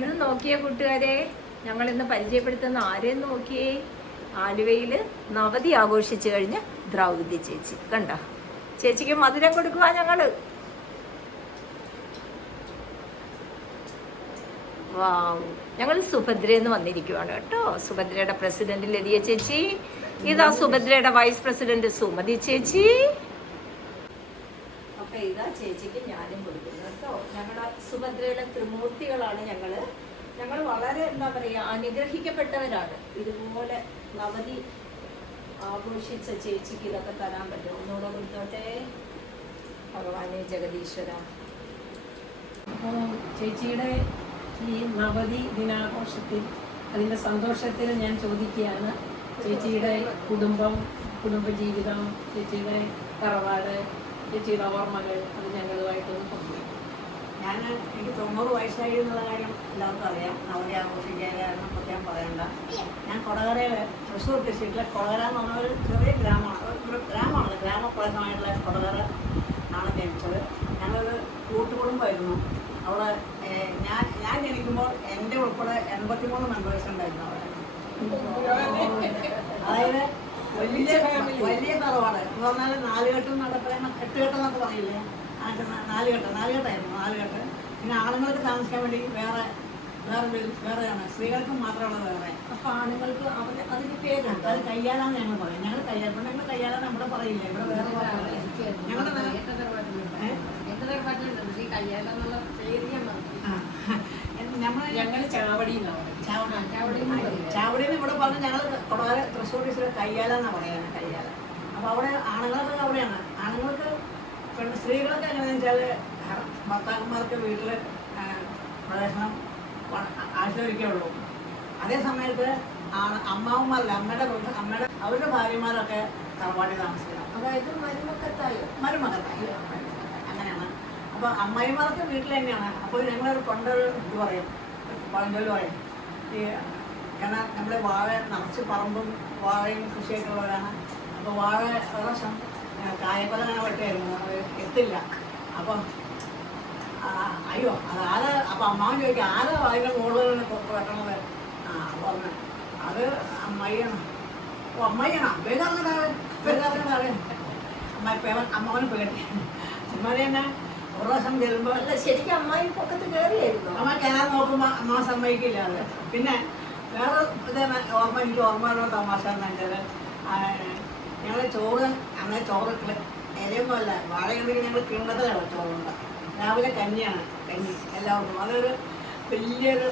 ഇത് നോക്കിയേ കൂട്ടുകാരെ, ഞങ്ങൾ ഇന്ന് പരിചയപ്പെടുത്തുന്ന ആരെയും നോക്കിയേ. ആലുവയിൽ നവതി ആഘോഷിച്ചു കഴിഞ്ഞ് ദ്രൗപദി ചേച്ചി കണ്ടോ. ചേച്ചിക്ക് മധുരം കൊടുക്കുക ഞങ്ങള്. വാവ്, ഞങ്ങൾ സുഭദ്രയെന്ന് വന്നിരിക്കുവാണ് കേട്ടോ. സുഭദ്രയുടെ പ്രസിഡന്റ് ലതിയ ചേച്ചി, ഇതാ സുഭദ്രയുടെ വൈസ് പ്രസിഡന്റ് സുമതി ചേച്ചി. അപ്പൊ ഇതാ ചേച്ചിക്ക് ഞാനും കൊടുക്കുന്നു കേട്ടോ. ഞങ്ങളുടെ സുഭദ്രയുടെ ത്രിമൂർത്തികളാണ് ഞങ്ങൾ വളരെ എന്താ പറയുക, അനുഗ്രഹിക്കപ്പെട്ടവരാണ്. ഇതുപോലെ നവതി ആഘോഷിച്ച ചേച്ചിക്ക് ഇതൊക്കെ തരാൻ പറ്റും. ഒന്നുകൂടെ കൊടുത്തോട്ടെ. ഭഗവാനെ ജഗദീശ്വര. അപ്പോൾ ചേച്ചിയുടെ ഈ നവതി ദിനാഘോഷത്തിൽ അതിൻ്റെ സന്തോഷത്തിൽ ഞാൻ ചോദിക്കുകയാണ്, ചേച്ചിയുടെ കുടുംബജീവിതം, ചേച്ചിയുടെ തറവാട്, ചേച്ചിയുടെ ഓർമ്മകൾ അത് ഞങ്ങളുമായിട്ടൊന്ന് പങ്കുവയ്ക്കും. എനിക്ക് 90 വയസ്സായി എന്നുള്ള കാര്യം എല്ലാവർക്കും അറിയാം. നവതി ആഘോഷിക്കാൻ കാരണം പ്രത്യേകം പറയണ്ട. ഞാൻ കൊടകരയിൽ തൃശ്ശൂർ ഡിസ്ട്രിക്റ്റിലെ കൊടകര എന്ന് പറഞ്ഞ ഒരു ചെറിയ ഗ്രാമമാണ്. ഗ്രാമപ്രദേശമായിട്ടുള്ള കൊടകര ആണ് ജനിച്ചത്. ഞങ്ങളൊരു കൂട്ടുകുടുംബമായിരുന്നു. അവിടെ ഞാൻ ജനിക്കുമ്പോൾ എൻ്റെ ഉൾപ്പെടെ 83 മെമ്പേഴ്സ് ഉണ്ടായിരുന്നു അവിടെ. അതായത് വലിയ തറവാട് എന്ന് പറഞ്ഞാൽ 4 കെട്ടും നടക്കുന്ന 8 കെട്ടം എന്നൊക്കെ പറയില്ലേ, 4 കെട്ട്. പിന്നെ ആണുങ്ങൾക്ക് താമസിക്കാൻ വേണ്ടി വേറെയാണ്, സ്ത്രീകൾക്ക് മാത്രമുള്ളത് വേറെ. അപ്പൊ ആണുങ്ങൾക്ക് അതിന് പേരുണ്ട്. അത് കയ്യാലാന്ന് ഞങ്ങൾ പറയും. ഞങ്ങൾ കയ്യാലാന്ന് നമ്മുടെ പറയില്ല, ഇവിടെ വേറെ ഞങ്ങളുടെ ചാവടിന്ന് ഇവിടെ പറഞ്ഞ് ഞങ്ങൾ കൊടകര തൃശ്ശൂർ ഡിസ്ട്രിക്ട് കയ്യാലെന്നാണ് പറയുന്നത്, കയ്യാല. അപ്പോൾ അവിടെ ആണുങ്ങളൊക്കെ അവിടെയാണ്. ആണുങ്ങൾക്ക് സ്ത്രീകളൊക്കെ എങ്ങനെയാണെന്ന് വെച്ചാൽ ഭർത്താക്കന്മാർക്ക് വീട്ടിൽ പ്രവേശനം ആഴ്ചയൊരിക്കേ ഉള്ളൂ. അതേ സമയത്ത് അമ്മാവന്മാരല്ല, അമ്മയുടെ അവരുടെ ഭാര്യമാരൊക്കെ തറവാട്ടിൽ താമസിക്കണം. അതായത് മരുമക്കത്തായി അങ്ങനെയാണ്. അപ്പോൾ അമ്മായിമാർക്ക് വീട്ടിൽ തന്നെയാണ്. അപ്പോൾ ഞങ്ങൾ പണ്ടൊരു ഇത് പറയും, പഴഞ്ചൊല്ല് പറയും, കാരണം നമ്മൾ വാഴ നിറച്ച് പറമ്പും വാഴയും കൃഷിയായിട്ടുള്ളവരാണ്. അപ്പോൾ വാഴ ഒരു വർഷം കായക്കൊല അങ്ങനെ വെട്ടായിരുന്നു, അത് എത്തില്ല. അപ്പം അയ്യോ അത് അപ്പം അമ്മാവൻ ചോദിക്കും, ആരാ വാഴകൾ കൂടുതൽ വെട്ടണത്? പറഞ്ഞു അത് അമ്മായിയാണ്. ഓ അമ്മായിയാണോ? അമ്മാവന് പേടി. അമ്മാവനെ തന്നെ ഒരു ദിവസം ചെല്ലുമ്പോൾ അല്ല, ശരിക്കും അമ്മായി പൊക്കത്ത് കയറിയായിരുന്നു. അമ്മ കയറാൻ നോക്കുമ്പോൾ അമ്മ സമ്മതിക്കില്ല. അത് പിന്നെ വേറെ എനിക്ക് ഓർമ്മയുള്ള തമാശ എന്ന് വെച്ചാൽ, ഞങ്ങൾ ചോറ് അങ്ങനെ ചോറിട്ട് ഇലയൊന്നുമല്ല, വാഴയുണ്ടെങ്കിൽ ഞങ്ങൾ കിണ്ണത്തിലാണ് ചോറുണ്ട്. രാവിലെ കഞ്ഞിയാണ്, കഞ്ഞി എല്ലാവർക്കും. അതൊരു വലിയൊരു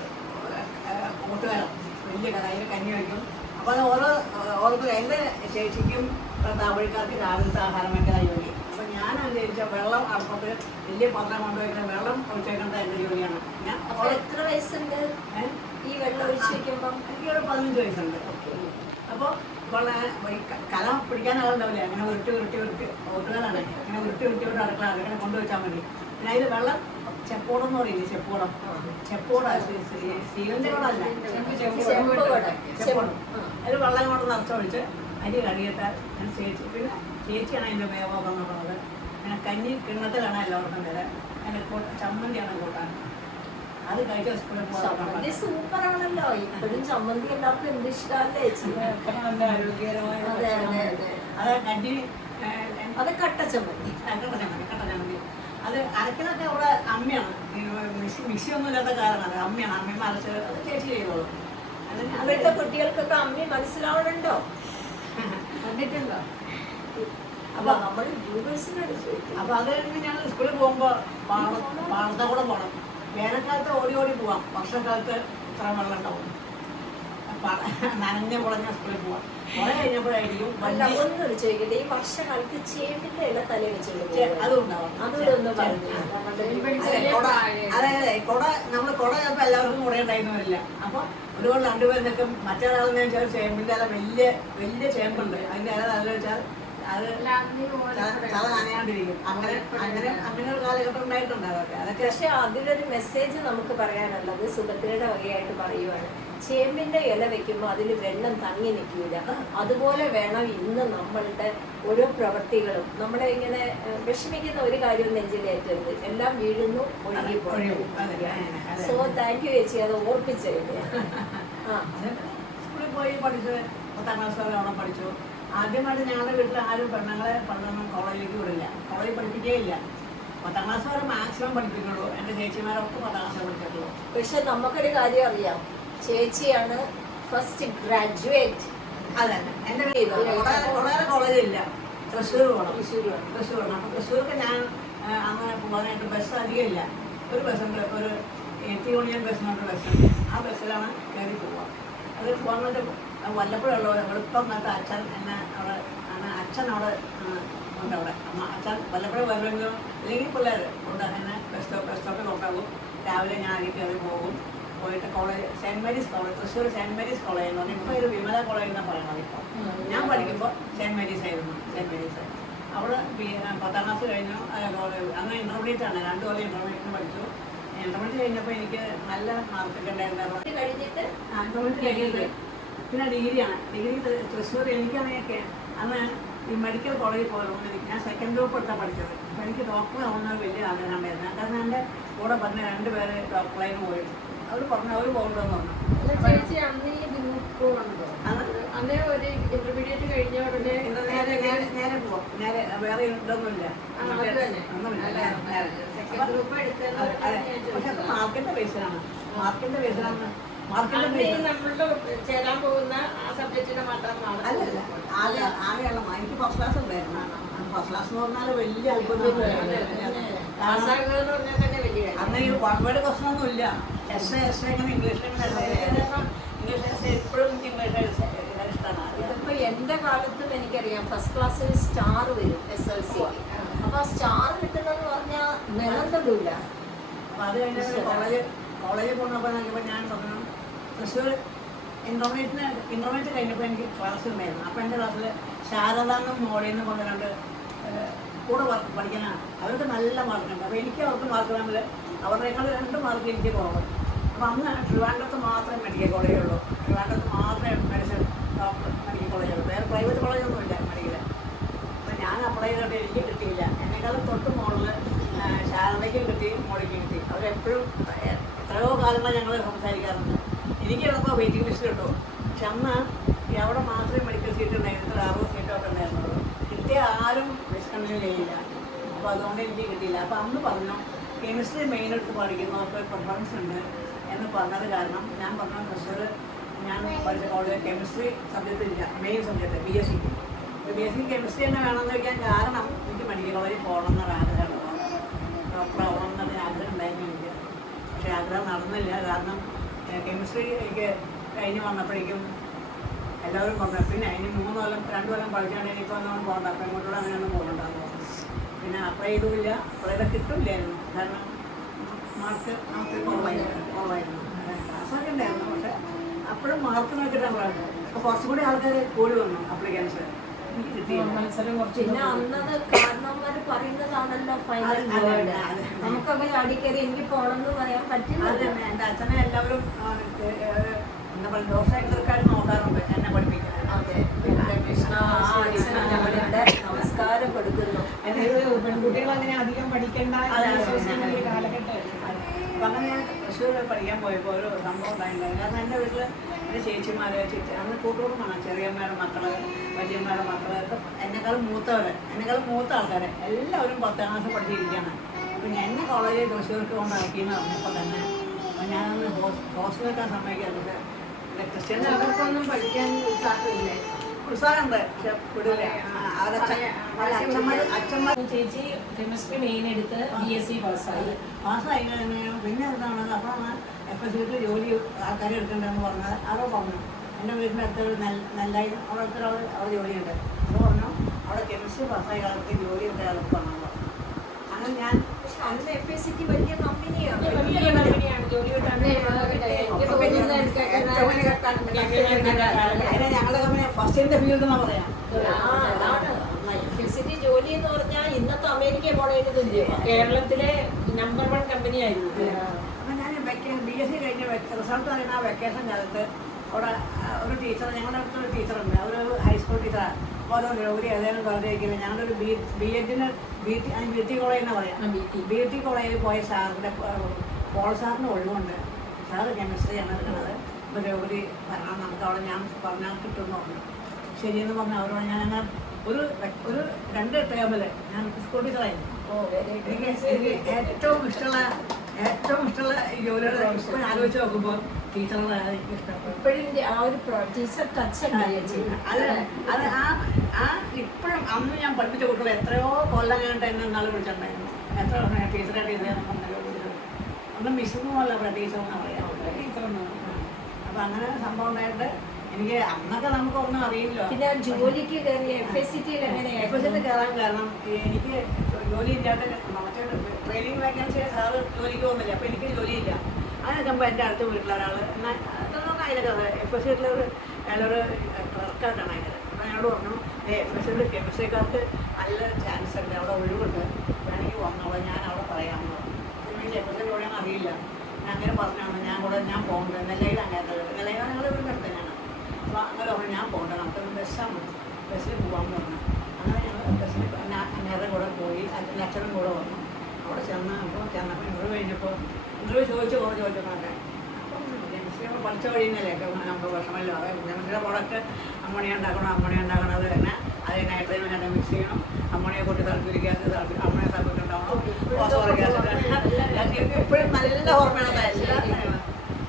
കൂട്ടുകാരം, വലിയ കഥ. അതിൽ കഞ്ഞി വയ്ക്കും. അപ്പോൾ അത് ഓരോ എൻ്റെ ചേച്ചിക്കും താവഴിക്കാർക്ക് രാവിലത്തെ ആഹാരം വെക്കലായി ജോലി. അപ്പോൾ ഞാനെന്ന് ചോദിച്ചാൽ വെള്ളം അടുപ്പത്ത് വലിയ പാത്രം കൊണ്ടുവയ്ക്കുന്ന വെള്ളം ഒഴിച്ചേക്കേണ്ട എൻ്റെ ജോലിയാണ്. ഞാൻ അപ്പോൾ എത്ര വയസ്സുണ്ട് ഈ വെള്ളം ഒഴിച്ച് വയ്ക്കുമ്പം? എനിക്കൊരു 15 വയസ്സുണ്ട്. അപ്പോൾ കല പിടിക്കാനാളുണ്ടാവില്ലേ, അങ്ങനെ ഉരുട്ടി ഓട്ടുകാരാണ്, അങ്ങനെ ഉരുട്ടി അടുക്കള അങ്ങനെ കൊണ്ടുവച്ചാൽ മതി. പിന്നെ അതിൽ വെള്ളം ചെപ്പോടെന്ന് പറയില്ലേ, ചെപ്പോട സ്റ്റീലിൻ്റെ കൂടല്ല, ചെപ്പോട്. അതിൽ വെള്ളം കൊണ്ട് നിറച്ചൊഴിച്ച് അരി കഴുകിയിട്ടാൽ ഞാൻ പിന്നെ ചേച്ചിയാണ് അതിൻ്റെ വേവൊക്കെ എന്നുള്ളത്. ഞാൻ കഞ്ഞി കിണ്ണത്തിലാണ് എല്ലാവർക്കും തരാം. അങ്ങനെ ചമ്മന്തിയാണ് കൂട്ടാൻ. അത് കഴിച്ച സ്കൂളിൽ പോകാൻ സൂപ്പറാണല്ലോ. ഇപ്പോഴും ചമ്മന്തി എല്ലാവർക്കും എന്ത് ഇഷ്ടമല്ലേ ചേച്ചി? അത് കഞ്ഞി, അത് കട്ട ചമ്മന്തി. അത് അരക്കലൊക്കെ അവിടെ അമ്മയാണ്. മിക്സി ഒന്നും ഇല്ലാത്ത കാരണമാണ്, അമ്മയാണ്. അമ്മയും അരച്ച് അത് ചേച്ചി ചെയ്തോളൂ. അവരുടെ കുട്ടികൾക്കൊക്കെ അമ്മ മനസ്സിലാവണുണ്ടോ? കണ്ടിട്ടുണ്ടോ? അപ്പൊ നമ്മൾ യൂണിവേഴ്സിനോട് ചോദിക്കും. അപ്പൊ അത് കഴിഞ്ഞ് ഞങ്ങൾ സ്കൂളിൽ പോകുമ്പോൾ പാടത്തെ കൂടെ പോകണം. വേനൽക്കാലത്ത് ഓടി പോവാം, വർഷക്കാലത്ത് ഇത്ര വെള്ളം ഉണ്ടാവും. നനഞ്ഞ കുളഞ്ഞ സ്കൂളിൽ പോവാം. കുറെ കഴിഞ്ഞപ്പോഴായിരിക്കും ഒന്നും ചോദിക്കട്ടെ, ഈ വർഷകാലത്ത് ചേമ്പിന്റെ ഇല തല വെച്ചിട്ട് അതുണ്ടാവും. അതുകൂടെ ഒന്ന് പറഞ്ഞു. അതായത് നമ്മൾ കുട ചിലപ്പോൾ എല്ലാവർക്കും കുട ഉണ്ടായിരുന്നു വരില്ല. അപ്പൊ ഒരുപാട് രണ്ടുപേരും നിൽക്കും. മറ്റൊരാളെന്ന് വെച്ചാൽ ചേമ്പിന്റെ ഇല വലിയ ചേമ്പുണ്ട്, അതിന്റെ ഇല നല്ല വെച്ചാൽ അത് ചത നനയാണ്ടിരിക്കും. അങ്ങനെ ഒരു കാലഘട്ടം ഉണ്ടായിട്ടുണ്ട്. അതൊക്കെ പക്ഷെ അതിലൊരു മെസ്സേജ് നമുക്ക് പറയാനുള്ളത് സുഭദ്രയുടെ വകയായിട്ട് പറയുവാണ്. ചേമ്പിന്റെ ഇല വെക്കുമ്പോൾ അതിൽ വെള്ളം തങ്ങി നിൽക്കൂല. അതുപോലെ വേണം ഇന്ന് നമ്മളുടെ ഓരോ പ്രവൃത്തികളും. നമ്മളെ ഇങ്ങനെ വിഷമിക്കുന്ന ഒരു കാര്യവും നെഞ്ചിലേറ്റരുത്. എല്ലാം വീഴുന്നു, ഒഴുകി പോകും. സോ താങ്ക് യു ചേച്ചി, അത് ഓർപ്പിച്ചത്. സ്കൂളിൽ പോയി പഠിച്ച് 10ാം ക്ലാസ് വരെ അവിടെ പഠിച്ചു. ആദ്യമായിട്ട് ഞങ്ങളുടെ വീട്ടിൽ ആരും പെണ്ണുങ്ങളെ പണ്ടൊന്നും കോളേജിലേക്ക് വിടില്ല, കോളേജിൽ പഠിപ്പിക്കുകയില്ല. 10ാം ക്ലാസ് വരെ മാക്സിമം പഠിപ്പിക്കുള്ളൂ. എൻ്റെ ചേച്ചിമാരൊക്കെ 10ാം ക്ലാസ് പഠിച്ചിട്ടുള്ളൂ. പക്ഷെ നമുക്കൊരു കാര്യം അറിയാം, ചേച്ചിയാണ് ഫസ്റ്റ് ഗ്രാജുവേറ്റ്. അതന്നെ എൻ്റെ കൊടകര കോളേജില്ല, തൃശ്ശൂർ പോകണം. തൃശ്ശൂർ പോകണം. അപ്പോൾ തൃശ്ശൂർക്ക് ഞാൻ അങ്ങനെ പോകാനായിട്ട് ബസ് അധികം ഇല്ല. ഒരു ബസ്സുണ്ട്, ഒരു യൂണിയൻ ബസ്സിനോട്ട് ബസ്സുണ്ട്. ആ ബസ്സിലാണ് കയറി പോവുക. അത് പോകാനായിട്ട് വല്ലപ്പോഴുള്ള എളുപ്പം എന്നിട്ട് അച്ഛൻ എന്നെ അവിടെ അച്ഛൻ അവിടെ ഉണ്ട്. അവിടെ അച്ഛൻ വല്ലപ്പോഴും വരുമെങ്കിലും അല്ലെങ്കിൽ പിള്ളേർ ഉണ്ട്. എന്നെ ബസ് സ്റ്റോപ്പിൽ കൊണ്ടാകും. രാവിലെ ഞാൻ ആദ്യം കയറി പോകും. പോയിട്ട് college Saint Mary's college, Thrissur Saint Mary's college എന്ന് പറഞ്ഞാൽ ഇപ്പോൾ ഒരു വിമല കോളേജ് എന്നാണ് പറയുന്നത്. ഇപ്പോൾ ഞാൻ പഠിക്കുമ്പോൾ സെൻറ്റ് മേരീസ് ആയിരുന്നു. സെൻറ്റ് മേരീസ് അവിടെ 10ാം ക്ലാസ് കഴിഞ്ഞു. അങ്ങനെ ഇൻ്റർമീഡിയറ്റ് ആണ്, 2 കൊല്ലം ഇൻ്റർമീഡിയറ്റ് പഠിച്ചു. ഇൻ്റർമീഡിയറ്റ് കഴിഞ്ഞപ്പോൾ എനിക്ക് നല്ല മാർക്കൊക്കെ ഉണ്ടായിരുന്നു. കഴിഞ്ഞിട്ട് ഇൻ്റർമീഡിയറ്റ് കഴിഞ്ഞിട്ട് പിന്നെ ഡിഗ്രിയാണ്. ഡിഗ്രി തൃശ്ശൂർ. എനിക്കാണെങ്കിൽ അന്ന് ഈ മെഡിക്കൽ കോളേജിൽ പോകണമെന്ന് ഞാൻ സെക്കൻഡ് ഗ്രൂപ്പ് എടുത്താണ് പഠിച്ചത്. അപ്പോൾ എനിക്ക് ഡോക്ടർ ആവുന്ന വലിയ ആഗ്രഹം ഉണ്ടായിരുന്നു. കാരണം എൻ്റെ കൂടെ പറഞ്ഞ 2 പേര് ഡോക്ടറായിട്ട് പോയി. അവർ പറഞ്ഞു അവർ പോകണ്ടെന്ന് പറഞ്ഞു. ചേച്ചി അന്ന് ഈ ഗ്രൂപ്പ് ഉണ്ടോ? അന്നേ ഒരു ഇന്റർമീഡിയറ്റ് കഴിഞ്ഞ ഉടനെ നേരെ പോവാം. നേരെ വേറെ ഇതൊന്നുമില്ല. പക്ഷെ അത് മാർക്കിന്റെ ബേസിലാണ്. മാർക്കിന്റെ ബേസിലാണ്. നമ്മളുടെ ചേരാൻ പോകുന്ന ആ സബ്ജക്റ്റിനെ മാത്രമാണ്. അല്ലല്ല, ആകെയുള്ള എനിക്ക് ഫസ്റ്റ് ക്ലാസ് ഉണ്ടായിരുന്നു. ഫസ്റ്റ് ക്ലാസ് എന്ന് പറഞ്ഞാൽ വലിയ അത്ഭുതം. അന്ന് ഈ വൺവേഡ് പ്രശ്നമൊന്നും ഇല്ല. എസ് എങ്ങനെ ഇംഗ്ലീഷിലെങ്ങനെ ഇംഗ്ലീഷ് എപ്പോഴും ഇംഗ്ലീഷ് ഇഷ്ടമാണ്. ഇപ്പൊ എന്റെ കാലത്തും എനിക്കറിയാം ഫസ്റ്റ് ക്ലാസ്സിൽ സ്റ്റാർ വരും SLC. അപ്പൊ ആ സ്റ്റാർ കിട്ടുന്നതെന്ന് പറഞ്ഞാൽ നിലന്തടില്ല. അപ്പൊ അത് കഴിഞ്ഞ കോളേജിൽ പോകുന്നപ്പോൾ നോക്കിയപ്പോൾ ഞാൻ പറഞ്ഞു തൃശ്ശൂർ ഇൻ്റർമീഡിയറ്റ് കഴിഞ്ഞപ്പോൾ എനിക്ക് ക്ലാസ് ഉണ്ടായിരുന്നു. അപ്പോൾ എൻ്റെ ക്ലാസ്സിൽ ശാരദാന്നും മോളിന്ന് കൊണ്ടുവരാണ്ട് കൂടെ പഠിക്കാനാണ്. അവർക്ക് നല്ല മാർക്കുണ്ട്. അപ്പോൾ എനിക്ക് അവർക്ക് മാർക്ക് തമ്മിൽ അവരുടെക്കാൾ 2 മാർക്ക് എനിക്ക് കുറവ്. അപ്പോൾ അന്ന് ട്രിവാൻഡ്രത്ത് മാത്രമേ മെഡിക്കൽ കോളേജുള്ളൂ. ട്രിവാൻഡ്രത്ത് മാത്രമേ മെഡിക്കൽ കോളേജുള്ളൂ. വേറെ പ്രൈവറ്റ് കോളേജൊന്നുമില്ല മെഡിക്കൽ. അപ്പോൾ ഞാൻ അപ്ലൈ ചെയ്തിട്ട് എനിക്ക് കിട്ടിയില്ല. എന്നെക്കാളും തൊട്ട് മുകളിൽ ശാരദയ്ക്കും കിട്ടി, മോളിക്കും കിട്ടി. അവരെപ്പോഴും എത്രയോ കാലങ്ങൾ ഞങ്ങൾ സംസാരിക്കാറുണ്ട്. എനിക്ക് ചിലപ്പോൾ വെയിറ്റിംഗ് ലിസ്റ്റ് കിട്ടും. പക്ഷെ അന്ന് അവിടെ മാത്രമേ മെഡിക്കൽ സീറ്റ് ഉണ്ടായിരുന്നു. 60 സീറ്റൊക്കെ ഉണ്ടായിരുന്നുള്ളൂ. കിട്ടിയ ആരും ഡിസ്കണ്ടിന്യൂ ചെയ്യില്ല. അപ്പോൾ അതുകൊണ്ട് എനിക്ക് കിട്ടിയില്ല. അപ്പോൾ അന്ന് പറഞ്ഞു കെമിസ്ട്രി മെയിൻ എടുത്ത് പഠിക്കുന്നവർക്ക് പ്രിഫറൻസ് ഉണ്ട് എന്ന് പറഞ്ഞത് കാരണം ഞാൻ പറഞ്ഞു തൃശ്ശൂർ ഞാൻ പഠിച്ച കോളേജിൽ കെമിസ്ട്രി സബ്ജക്റ്റ് ഇല്ല. മെയിൻ സബ്ജക്റ്റ് BSc കെമിസ്ട്രി തന്നെ വേണമെന്ന് വയ്ക്കാൻ കാരണം എനിക്ക് മെഡിക്കൽ കോളേജിൽ പോകണം എന്നൊരു ആഗ്രഹമാണ്. ഡോക്ടർ ആവണം എന്നൊരു ആഗ്രഹം ഉണ്ടായിരുന്നു എനിക്ക്. പക്ഷേ ആഗ്രഹം നടന്നില്ല. കാരണം കെമിസ്ട്രി എനിക്ക് കഴിഞ്ഞ് വന്നപ്പോഴേക്കും എല്ലാവരും പറഞ്ഞു പിന്നെ അതിന് 2 കൊല്ലം പഠിച്ചാണ്ട് എനിപ്പോൾ ഒന്നും പോകണ്ട. അപ്പം ഇങ്ങോട്ടുകൂടെ അങ്ങനെയൊന്നും പോകണ്ടാകുമോ. പിന്നെ അപ്ലൈ ചെയ്തുമില്ല. അപ്ലൈ ചെയ്താൽ കിട്ടില്ലായിരുന്നു. കാരണം മാർക്ക് നമുക്ക് കുറവായിരുന്നു. ക്ലാസ്സൊക്കെ ഉണ്ടായിരുന്നു. പക്ഷേ അപ്പോഴും മാർക്ക് നോക്കിയിട്ടാണ്. അപ്പോൾ കുറച്ചുകൂടി ആൾക്കാർ കൂടി വന്നു അപ്ലിക്കൻസ്. എനിക്ക് കിട്ടിയില്ല. പിന്നെ അന്നത് കാരണവന്മാർ പറയുന്നതാണല്ലോ ഫൈനൽ വേർഡ്. നമുക്കൊക്കെ ചാടിക്കയറി എനിക്ക് പോകണമെന്ന് പറയാൻ പറ്റില്ല. അത് തന്നെ എൻ്റെ അച്ഛനെ എല്ലാവരും എന്താ പറയുക ദോഷമായിട്ട് നോക്കാറുണ്ട് എന്നെ പഠിപ്പിക്കാൻ. അതെ, കൃഷ്ണ ഞങ്ങളിവിടെ നമസ്കാരം കൊടുക്കുന്നു. പെൺകുട്ടികൾ അങ്ങനെ അധികം പഠിക്കേണ്ട കാലഘട്ടം. അപ്പം അങ്ങനെ ഞാൻ തൃശ്ശൂർ പഠിക്കാൻ പോയപ്പോൾ ഒരു സംഭവം ഉണ്ടായിട്ടുണ്ടായി. കാരണം എൻ്റെ വീട്ടിൽ എൻ്റെ ചേച്ചിമാർ അന്ന് കൂട്ടുകുടുംബമാണ്. ചെറിയമ്മയുടെ മക്കൾ, വലിയമ്മയുടെ മക്കൾ, എന്നെക്കാളും മൂത്ത ആൾക്കാരെ എല്ലാവരും 10ാം ക്ലാസ് പഠിച്ചിരിക്കുകയാണ്. അപ്പം എന്നെ കോളേജിൽ തൃശ്ശൂർക്ക് കൊണ്ടാക്കിയെന്ന് പറഞ്ഞപ്പോൾ തന്നെ ഞാനൊന്ന് ഹോസ്റ്റലിലേക്കാൻ സമ്മതിക്കാറുണ്ട്. ക്രിസ്ത്യൻ അവർക്കൊന്നും പഠിക്കാൻ ഉത്സാഹമില്ലേ? ഉത്സാഹമുണ്ട്. പക്ഷെ വിടില്ല. അച്ഛന്മാർ ചേച്ചി കെമിസ്ട്രി മെയിൻ എടുത്ത് BSc പാസ്സായി കഴിഞ്ഞാൽ പിന്നെ എന്താണ് അപ്പോഴാണ് FSCക്ക് ജോലി ആൾക്കാരെ എടുക്കണ്ടെന്ന് പറഞ്ഞത്. ആരോ പറഞ്ഞു എൻ്റെ വീടിൻ്റെ അടുത്തൊരു നെല്ലായി അവിടെ അവിടെ ജോലിയുണ്ട്. അപ്പോൾ പറഞ്ഞു അവിടെ കെമിസ്ട്രി പാസ്സായി ആൾക്ക് ജോലി ഉണ്ട് എളുപ്പമാണ്. അങ്ങനെ ഞാൻ അന്ന് FSCക്ക് വലിയ കമ്പനിയാണ്. ജോലി ഞങ്ങളുടെ company first in the field എന്നാണ് പറയാം. അമേരിക്ക പോണതിന് തുല്യമാണ്. കേരളത്തിലെ നമ്പർ 1 കമ്പനിയായിരുന്നു. അപ്പം ഞാൻ BSc കഴിഞ്ഞ റിസൾട്ട് അറിയുന്ന ആ വെക്കേഷൻ കാലത്ത് അവിടെ ഒരു ടീച്ചർ, ഞങ്ങളുടെ അടുത്തൊരു ടീച്ചറുണ്ട്, അവരൊരു ഹൈസ്കൂൾ ടീച്ചറാണ്. ഓരോ ജോലി ഏതെങ്കിലും പറഞ്ഞിരിക്കുന്നത് ഞങ്ങളൊരു BEdന് BT കോളേജ് എന്ന് പറയാം. BT കോളേജിൽ പോയ സാറിൻ്റെ പോൾ സാറിന് ഒഴിവുണ്ട്. സാറ് കെമിസ്ട്രിയാണ് എടുക്കുന്നത്. ഇപ്പോൾ ജോലി പറഞ്ഞാൽ നമുക്ക് അവിടെ ഞാൻ പറഞ്ഞാൽ കിട്ടുമെന്ന് പറഞ്ഞു. ശരിയെന്ന് പറഞ്ഞാൽ അവരോട് ഞാനങ്ങനെ ഒരു 2 ടേമിൽ ഞാൻ സ്കൂൾ ടീച്ചറായിരുന്നു. എനിക്ക് ഏറ്റവും ഇഷ്ടമുള്ള ഈ ജോലിയുടെ ഇപ്പം ആലോചിച്ച് നോക്കുമ്പോൾ ടീച്ചറുടെ എനിക്ക് ഇഷ്ടപ്പെട്ടു. ഇപ്പോഴും ആ ഒരു ടീച്ചർ ടച്ച് അത് ആ ഇപ്പോഴും അന്ന് ഞാൻ പഠിപ്പിച്ച കുട്ടികൾ എത്രയോ കൊല്ലം കഴിഞ്ഞിട്ട് എന്നെ നാളെ വിളിച്ചിട്ടുണ്ടായിരുന്നു. എത്ര ടീച്ചറായിട്ട് വിളിച്ചത് ഒന്നും മിസ്സൊന്നുമല്ല അവിടെ ടീച്ചറെന്ന് പറയാം. ടീച്ചറെന്ന് അപ്പം അങ്ങനെ സംഭവം ഉണ്ടായിട്ട് എനിക്ക് അന്നൊക്കെ നമുക്കൊന്നും അറിയില്ല. പിന്നെ ജോലിക്ക് കയറി FSCT FSCT കയറാൻ കാരണം എനിക്ക് ജോലി ഇല്ലാണ്ട് ട്രെയിനിങ് വേക്കൻസി സാറ് ജോലിക്ക് പോകുന്നില്ല. അപ്പോൾ എനിക്ക് ജോലിയില്ല. അതിനൊക്കെ മുമ്പ് എൻ്റെ അടുത്ത വീട്ടിലൊരാൾ എന്നാൽ അതിനൊക്കെ FSCTയിലൊരു അയാളൊരു ക്ലർക്കായിട്ടാണ് അതിൽ. അപ്പോൾ എന്നോട് പറഞ്ഞു FSCT കെമിസ്ട്രിക്കാർക്ക് നല്ല ചാൻസ് ഉണ്ട്, അവിടെ ഒഴിവുണ്ട്, വേണമെങ്കിൽ വന്നോളാം, ഞാൻ അവിടെ പറയാമെന്ന് പറഞ്ഞു. എനിക്ക് FSCT എവിടെയാണെന്ന് അറിയില്ല. ഞാൻ അങ്ങനെ പറഞ്ഞാണ് ഞാൻ പോകുന്നത്. നെല്ലയിൽ നെല്ലയിൽ ഞങ്ങൾ ഇവിടെ അടുത്തന്നെയാണ്. അപ്പോൾ അങ്ങനെ പറഞ്ഞു ഞാൻ പോകണ്ട, നമുക്കൊന്ന് ബസ്സിൽ പോകാമെന്ന് പറഞ്ഞു. അങ്ങനെ ഞങ്ങൾ ബസ്സിൽ അങ്ങേരുടെ കൂടെ പോയി. അതിൻ്റെ അച്ഛനും കൂടെ വന്നു. അവിടെ ചെന്നപ്പോൾ ഇന്റർവ്യൂ ചോദിച്ചു നോക്കാൻ. അപ്പം കെമിസ്ട്രി നമ്മൾ പഠിച്ച വഴിയുന്നല്ലേ നമുക്ക് വിഷമല്ലോ. കെമിസ്ട്രിയുടെ പ്രോഡക്റ്റ് അമ്മോണിയ ഉണ്ടാക്കണം. അത് തന്നെ അത് നൈട്രജൻ കണ്ട് മിക്സ് ചെയ്യണം. അമ്മോണിയെ കൂട്ടി തളർത്തിരിക്കാതെ അമ്മോണിയ സൾഫേറ്റ് ഉണ്ടാവണം. ഫോസ്ഫോറിക് ആസിഡ് ഇപ്പോഴും നല്ല ഓർമ്മയാണ്.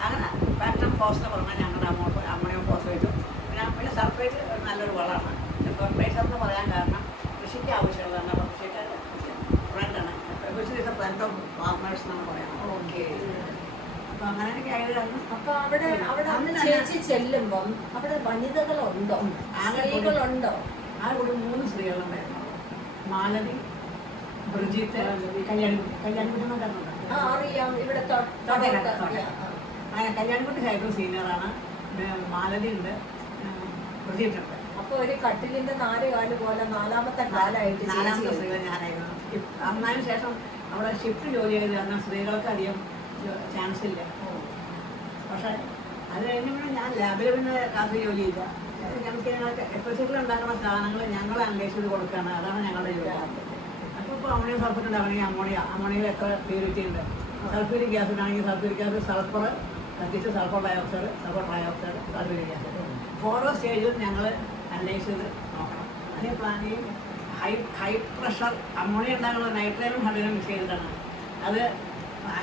അങ്ങനെ പാക്ടം ഫോസ് എന്ന് പറഞ്ഞാൽ ഞങ്ങളുടെ അമ്മോണിയം ഫോസ്ഫേറ്റും പിന്നെ സൾഫേറ്റ് നല്ലൊരു വളമാണ്. ഫെർട്ടിലൈസർ എന്ന് പറയാൻ കാരണം കൃഷിക്ക് ആവശ്യമുള്ളതാണ്. കൃഷിക്ക് ഫ്രണ്ടാണ്. ഫ്രണ്ട് ഓഫ് ഫാർമേഴ്സ് എന്നാണ് പറയുന്നത്. ഓക്കെ. അപ്പോൾ അങ്ങനെയൊക്കെ ആയതാണ്. അപ്പൊ അവിടെ ചേച്ചി ചെല്ലുമ്പം അവിടെ വനിതകളുണ്ടോ, സ്ത്രീകളുണ്ടോ? ആ കൂടി 3 സ്ത്രീകളുണ്ടായിരുന്നു. മാലതി, ബ്രിജിത്ത്, കല്യാണിക്കുട്ടി അറിയാം. ഇവിടെ കല്യാണിക്കുട്ടി സൈക്കിൾ സീനിയറാണ്. മാലതി ഉണ്ട്, ബ്രിജിത്തുണ്ട്. അപ്പൊ ഒരു കട്ടിലിന്റെ 4 കാല് പോലെ 4ാമത്തെ കാലായിട്ട് 4ാമത്തെ സ്ത്രീകൾ ഞാനായിരുന്നു. അതിന് ശേഷം അവിടെ ഷിഫ്റ്റ് ജോലി ചെയ്ത് കാരണം സ്ത്രീകൾക്ക് അധികം ചാൻസ് ഇല്ല. പക്ഷേ അത് കഴിഞ്ഞ് പിന്നെ ഞാൻ ലാബിൽ പിന്നെ രാത്രി ജോലി ചെയ്യില്ല. ഞങ്ങൾക്ക് FSCTയിൽ ഉണ്ടാക്കുന്ന സാധനങ്ങൾ ഞങ്ങൾ അനലൈസ് ചെയ്ത് കൊടുക്കുകയാണ്. അതാണ് ഞങ്ങളുടെ ജോലി. അപ്പോൾ ഇപ്പോൾ അമോണിയം സൾഫേറ്റ് ഉണ്ടാവണമെങ്കിൽ അമോണിയയിൽ എത്ര പ്യൂരിറ്റി ഉണ്ട്. സൾഫ്യൂരിക് ആസിഡ് ആണെങ്കിൽ സൾഫ്യൂരിക് ആസിഡ്, സൾഫർ കത്തിച്ച് സൾഫർ ഡയോക്സൈഡ്, സൾഫ്യൂരിക് ആസിഡ് ഓരോ സ്റ്റേജിലും ഞങ്ങൾ അനലൈസ് ചെയ്ത് നോക്കണം. അതിന് പ്ലാനിങ് ഹൈ പ്രഷർ അമോണിയ ഉണ്ടാകുന്നത് നൈട്രജനും ഹൈഡ്രജനും മിക്സ് ചെയ്തിട്ടാണ്. അത്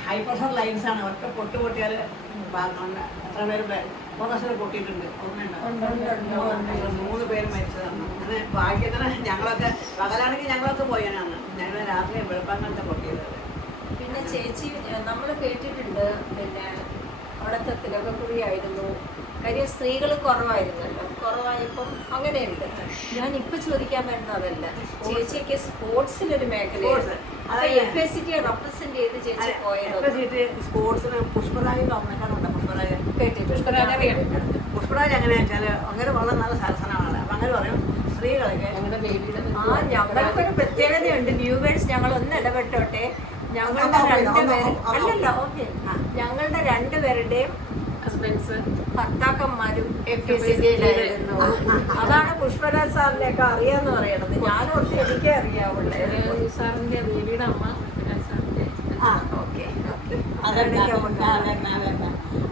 ഹൈ പ്രഷർ ലൈൻസാണ്. ഒറ്റ പൊട്ടിയാൽ എത്ര പേര് പ്രഷർ പൊട്ടിയിട്ടുണ്ട്. ഓർമ്മയുണ്ട്. 3 പേര് മരിച്ചതാണ്. അങ്ങനെ ഭാഗ്യത്തിന് ഞങ്ങളൊക്കെ പകലാണെങ്കിൽ ഞങ്ങളൊക്കെ പോയാണ്. ഞങ്ങൾ രാത്രി വെളുപ്പാങ്കലത്തെ പൊട്ടിയത്. പിന്നെ ചേച്ചി നമ്മൾ കേട്ടിട്ടുണ്ട് പിന്നെ അവിടുത്തെ തിലകക്കുറിയായിരുന്നു. കാര്യം സ്ത്രീകൾ കുറവായിരുന്നല്ലോ. കുറവായപ്പം അങ്ങനെയുണ്ട്. ഞാനിപ്പോ ചോദിക്കാൻ വരുന്നത് അതല്ല. ചേച്ചിക്ക് സ്പോർട്സിലൊരു മേഖലയുണ്ട്. FSCT റെപ്രസെന്റ് ചെയ്ത് ചേച്ചി പോയത് സ്പോർട്സിന് പുഷ്പരാജ് ഗവൺമെന്റാണുണ്ട്. പുഷ്പരാജ് എങ്ങനെയാ വെച്ചാല് അങ്ങനെ വളരെ നല്ല സരസനമാണ്. അപ്പൊ അങ്ങനെ പറയും സ്ത്രീകളൊക്കെ ഞങ്ങൾക്കൊരു പ്രത്യേകതയുണ്ട്. വ്യൂവേഴ്സ് ഞങ്ങൾ ഒന്ന് ഇടപെട്ടോട്ടെ. ഞങ്ങളുടെ 2 പേര് അല്ലല്ലോ. ഓക്കെ. ഞങ്ങളുടെ 2 പേരുടെയും ഭർത്താക്കന്മാരും FSCTയിലായിരുന്നു. അതാണ് പുഷ്പരാജ് സാറിനെയൊക്കെ അറിയാന്ന് പറയണത്. ഞാനോർത്ത് എനിക്കേ അറിയാവുള്ളൂ. സാറിന്റെ ബേബിയുടെ അമ്മ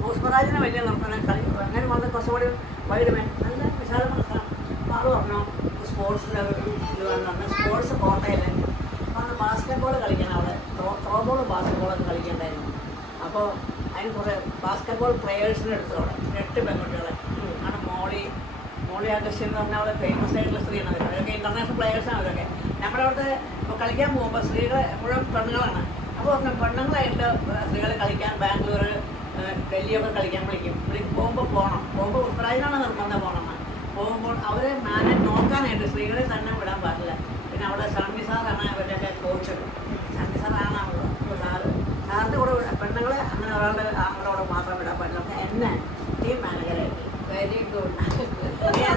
പുഷ്പരാജിനെ വലിയ അങ്ങനെ വന്ന് കുറച്ചുകൂടി വൈകുമേ നല്ല വിശാല മനസ്സാണ്. ആള് പറഞ്ഞു സ്പോർട്സിൻ്റെ സ്പോർട്സ് കോട്ടയിൽ അന്ന് ബാസ്കറ്റ്ബോൾ കളിക്കാൻ അവിടെ ത്രോബോൾ ബാസ്കറ്റ്ബോളൊക്കെ കളിക്കണ്ടായിരുന്നു. അപ്പോൾ അതിന് കുറേ ബാസ്കറ്റ്ബോൾ പ്ലെയേഴ്സിനെ എടുത്തു അവിടെ 8 പെൺകുട്ടികളെ ആണ്. മോളി ആകർഷി എന്ന് പറഞ്ഞാൽ അവിടെ ഫേമസ് ആയിട്ടുള്ള സ്ത്രീയാണ്. അവരൊക്കെ ഇൻ്റർനാഷണൽ പ്ലെയേഴ്സാണ്. അവരൊക്കെ നമ്മുടെ അവിടുത്തെ കളിക്കാൻ പോകുമ്പോൾ സ്ത്രീകൾ മുഴുവൻ പെണ്ണുങ്ങളാണ്. അപ്പോൾ പെണ്ണുങ്ങളായിട്ട് സ്ത്രീകൾ കളിക്കാൻ ബാംഗ്ലൂർ, ഡൽഹിയൊക്കെ കളിക്കാൻ വിളിക്കും. പോകുമ്പോൾ ഉത്തരാജിനാണ് നിർബന്ധം പോകണമെന്ന്. പോകുമ്പോൾ അവരെ നോക്കാനായിട്ട് സ്ത്രീകളെ തന്നെ വിടാൻ പാടില്ല. പിന്നെ അവിടെ ഷാമി സാറാണ് അവരുടെയൊക്കെ കോച്ച്. ഷാമി സാറാണ് സാറിൻ്റെ കൂടെ പെണ്ണുങ്ങളെ അങ്ങനെ അവരോട് മാത്രം വിടാൻ പാടില്ല. എന്നെ ടീം മാനേജറായിരുന്നു. Very good. ഞാൻ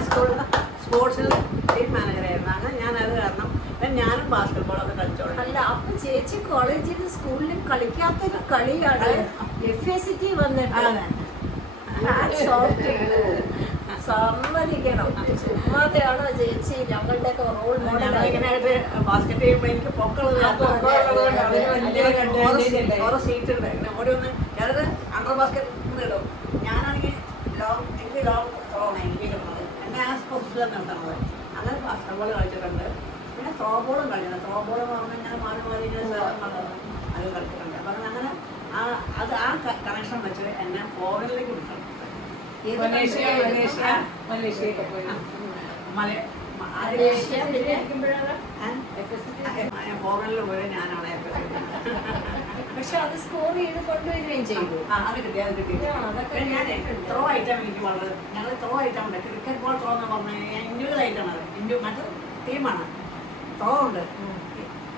സ്പോർട്സിൽ ടീം മാനേജറായിരുന്നു. അങ്ങനെ ഞാനത് കാരണം ഞാനും ബാസ്കറ്റ്ബോളൊക്കെ കളിച്ചോളാം. ചേച്ചി കോളേജിലും സ്കൂളിലും കളിക്കാത്തൊരു കളിയാണ് FACT വന്നിട്ട്. സമ്മതിക്കണം. ചുമ്മാതെയാണോ ചേച്ചി ഞങ്ങളുടെ ഒക്കെ റോൾ മോഡൽ? ബാസ്കറ്റ് ചെയ്യുമ്പോൾ എനിക്ക് പൊക്കളുള്ളത് ഓരോ സീറ്റ് ഉണ്ട്. പിന്നെ ഓരോന്ന് ചിലത് അണ്ടർ ബാസ്കറ്റ് ഇടും. ഞാനാണെങ്കിൽ എനിക്ക് ലോങ് ത്രോണ് എനിക്ക് കിട്ടുന്നത്. എന്നെ ആ പൊസിഷനിൽ നിർത്തണത്. അങ്ങനെ ബാസ്കറ്റ് ബോൾ കളിച്ചിട്ടുണ്ട്. പിന്നെ ത്രോ ബോളും കളിക്കുന്നത്. ത്രോ ബോൾ എന്ന് പറഞ്ഞാൽ ഞാൻ മാറി മാറി അത് കളിച്ചിട്ടുണ്ട്. അപ്പം അങ്ങനെ അത് ആ കണക്ഷൻ വെച്ച് എന്നെ ഫോറിനിലേക്ക് വിളിക്കണം. ഫോറിനിൽ പോയി ഞാനവിടെ. പക്ഷെ അത് സ്കോർ ചെയ്ത് കൊണ്ടുവരികയും ചെയ്തു. അത് കിട്ടി. ഞാൻ ത്രോ ഐറ്റം എനിക്ക് വളരെ ഞങ്ങൾ ത്രോ ഐറ്റം ഉണ്ട്. ക്രിക്കറ്റ് ബോൾ ത്രോ എന്ന് പറഞ്ഞു കഴിഞ്ഞാൽ ഇൻഡിവിജ്വൽ ഐറ്റം ആണ്. മറ്റു ടീമാണ്. ത്രോ ഉണ്ട്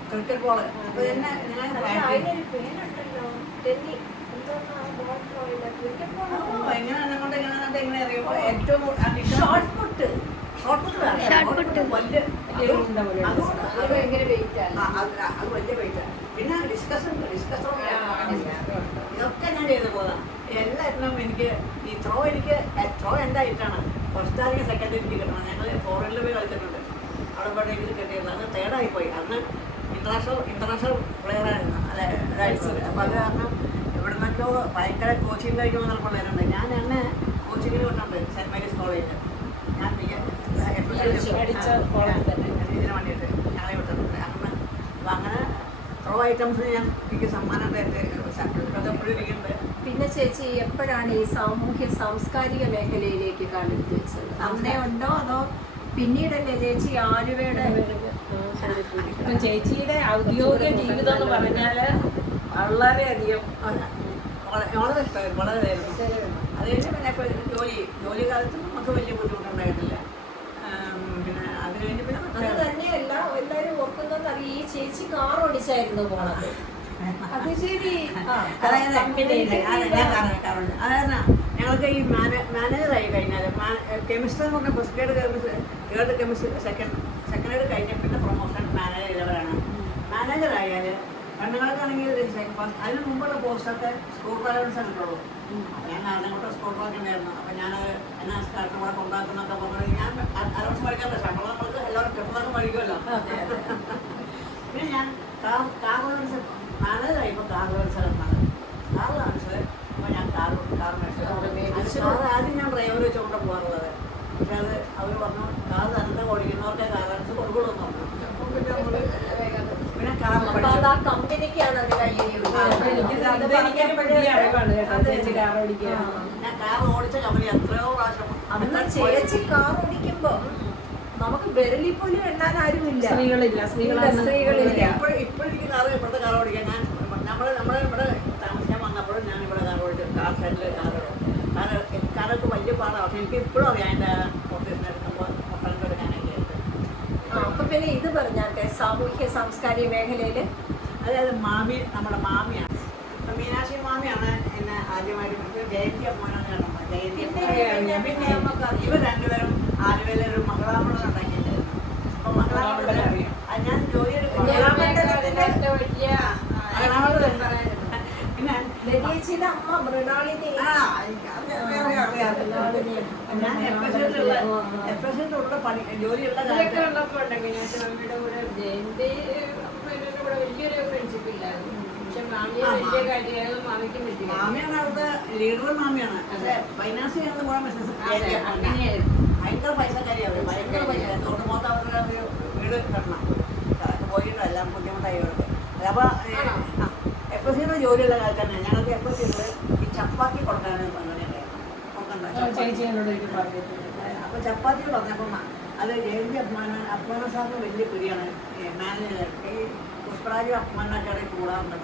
ക്രിക്കറ്റ് ബോൾ. അപ്പൊ തന്നെ അതിനൊരു പേരുണ്ടല്ലോ, എങ്ങനെ കൊണ്ട് എങ്ങനെ അറിയുമ്പോൾ ഏറ്റവും ഷോർട്ട് പുട്ട്. അത് വലിയ വെയിറ്റ്. പിന്നെ ഡിസ്കഷൻ ഇതൊക്കെ ഞാൻ ചെയ്ത് പോകാം. എല്ലാത്തിനും എനിക്ക് ഈ ത്രോ എൻ്റെ ഐറ്റാണ്. ഫസ്റ്റ് അല്ലെങ്കിൽ സെക്കൻഡ് എനിക്ക് കിട്ടണം. ഞങ്ങൾ ഫോറിനിൽ പോയി കളിച്ചിട്ടുണ്ട്. അവിടെ പോയി എനിക്ക് കിട്ടിയിരുന്നു. അത് തേർഡായി പോയി. അന്ന് ഇന്റർനാഷണൽ പ്ലെയറായിരുന്നു. അതെ ഇതായിപ്പോയി. അപ്പോൾ അത് കാരണം ഇവിടെ നിന്നൊക്കെ ഭയങ്കര കോച്ചിങ് കഴിക്കുമ്പോൾ പിള്ളേരുണ്ട്. ഞാൻ എന്നെ കോച്ചിങ്ങിന് വിട്ടിട്ടുണ്ട് സെൻറ്റ് മേരീസ് കോളേജിൽ. ഞാൻ ഇതിന് വേണ്ടിയിട്ട് ഞങ്ങളെ വിട്ടിട്ടുണ്ട്. അങ്ങനെ ത്രോ ഐറ്റംസിന് ഞാൻ എനിക്ക് സമ്മാനമായിട്ട് സർട്ടിഫിക്കറ്റ് എപ്പോഴും ഇരിക്കുന്നുണ്ട്. പിന്നെ ചേച്ചി എപ്പോഴാണ് ഈ സാമൂഹ്യ സാംസ്കാരിക മേഖലയിലേക്ക് കാലെടുത്ത് വെച്ചത്? അന്നേ ഉണ്ടോ അതോ പിന്നീടല്ലേ ചേച്ചി ആലുവയുടെ? ഇപ്പം ചേച്ചിയുടെ ഔദ്യോഗിക ജീവിതം എന്ന് പറഞ്ഞാല് വളരെയധികം വളരെ ഇഷ്ടമായിരുന്നു. വളരെയായിരുന്നു. അത് കഴിഞ്ഞ് പിന്നെ ഇപ്പോൾ ജോലി കാലത്ത് നമുക്ക് വലിയ ബുദ്ധിമുട്ടുണ്ടായിട്ടില്ല. പിന്നെ അത് കഴിഞ്ഞ് പിന്നെ അത് തന്നെയല്ല എല്ലാവരും ഓർക്കുന്നത് ഈ ചേച്ചി കാർ ഓടിച്ചായിരുന്നു പോണത്. അത് ശരി. അതായത് ഞങ്ങൾക്ക് ഈ മാനേജറായി കഴിഞ്ഞാൽ കെമിസ്ട്രി എന്ന് പറഞ്ഞാൽ first third chemistry second year കഴിഞ്ഞ പിന്നെ പ്രൊമോഷൻ മാനേജർ ചെയ്തവരാണ്. മാനേജറായാൽ പെണ്ണുങ്ങൾക്കാണെങ്കിൽ അതിന് മുമ്പുള്ള പോസ്റ്റൊക്കെ സ്കൂൾ പാലൻസ് കിട്ടുള്ളൂ. അപ്പം ഞാൻ അങ്ങോട്ട് സ്കൂൾ പാലൊക്കെയായിരുന്നു. അപ്പം ഞാനത് എന്നെ സ്റ്റാർട്ടർ കൂടെ കൊണ്ടാക്കുന്നൊക്കെ പറഞ്ഞു. ഞാൻ അലവൻസ് മേടിക്കാറില്ല. ശമ്പളം നമ്മൾക്ക് എല്ലാവരും കിട്ടുന്നതൊക്കെ മേടിക്കുമല്ലോ. പിന്നെ ഞാൻ കാർ ലോൺസ് മാനേജറായപ്പോൾ കാർ ലോൺസ് കിട്ടുന്നത്. കാർ ലോൺസ് അപ്പോൾ ഞാൻ കാർ മേടിച്ചു. ആദ്യം ഞാൻ ഡ്രൈവർ വെച്ചുകൊണ്ട് പോകാറുള്ളത്. പക്ഷെ അത് അവർ പറഞ്ഞു കാർ തന്നെ ഓടിക്കുന്നവർക്ക് കാർ ലോൺസ് കൊടുക്കുള്ളൂ എന്ന് പറഞ്ഞു. പിന്നെ കാർ കമ്പനിക്കാണ് ഒരു ഞാൻ കാർ ഓടിച്ച കമ്പനി എത്രയോ പ്രാവശ്യം. അന്ന് ചേച്ചി കാർ ഓടിക്കുമ്പോ നമുക്ക് വിരലിൽ പോലും എണ്ണാൻ ആരുമില്ല. സ്ത്രീകളില്ല. ഇപ്പോഴും എനിക്ക് കാർ ഇപ്പോഴത്തെ കാർ ഓടിക്കാൻ ഞാൻ നമ്മളെ ഇവിടെ താമസിക്കാൻ വന്നപ്പോഴും ഞാൻ ഇവിടെ കാർ ഓടിച്ചു. കാർ സൈഡിൽ കാറൊക്കെ വലിയ പാടാണ്. പക്ഷെ എനിക്ക് ഇപ്പോഴും അറിയാം എൻ്റെ ഓഫീസിന് എടുക്കുമ്പോൾ മൊത്തം എടുക്കാനൊക്കെ. അപ്പൊ പിന്നെ ഇത് പറഞ്ഞാട്ടെ, സാമൂഹ്യ സാംസ്കാരിക മേഖലയില് അതായത് നമ്മുടെ മാമിയാണ്. ഇപ്പം മീനാക്ഷി മാമിയാണ് എന്നെ ആദ്യമായിട്ട് ജയന്തി അമ്മനാണ് കണ്ടത്. ജയന്തി പിന്നെ നമുക്ക് ഇവർ രണ്ടുപേരും ആലുവയിലെ ഒരു മംഗളാമണ്ഡലം ഉണ്ടാക്കിയിട്ടായിരുന്നു. അപ്പം മംഗളാമണ്ഡലം ഞാൻ ജോലി പിന്നെ ചേച്ചിയുടെ അമ്മ മൃണാളിനി. ഞാൻ എഫ്എസിലുള്ള പണി ജോലിയുള്ള ഇതൊക്കെ ഉള്ളപ്പോൾ ഉണ്ടെങ്കിൽ ഞാൻ മമ്മിയുടെ കൂടെ ജയന്തി കൂടെ വലിയൊരു ഫ്രണ്ട്ഷിപ്പ് ഇല്ലായിരുന്നു. പക്ഷെ മാമിയെ വലിയ കാര്യമായത് മാമിക്കും പറ്റില്ല. മാമിയാണ് അവിടുത്തെ ലീഡർ. മാമിയാണ് പക്ഷേ ഫൈനാൻസ് ചെയ്യുന്നത് കൂടെ ബിസിനസ് ഭയങ്കര പൈസക്കാരിയാണ്. ഭയങ്കര പൈസ തൊട്ട് മൊത്തം അവരുടെ വീട് കെട്ടണം. അതൊക്കെ പോയിട്ട് എല്ലാം ബുദ്ധിമുട്ടായി അവർക്ക്. അപ്പോൾ എഫ്എസിയുടെ ജോലിയുള്ള കാലത്ത് തന്നെ ഞങ്ങൾക്ക് എഫ്എസിയിൽ ഈ ചപ്പാത്തി കൊടുക്കാനാണ് പരിപാടിയുണ്ടായിരുന്നു. അപ്പോൾ ചപ്പാത്തി പറഞ്ഞപ്പം അത് ജയന്തി അപ്മാന സാറിന് വലിയ പിടിയാണ്. മാനേജർ ഈ പുഷ്പരാജ് അപ്മാനൊക്കെ കൂടാറുണ്ട്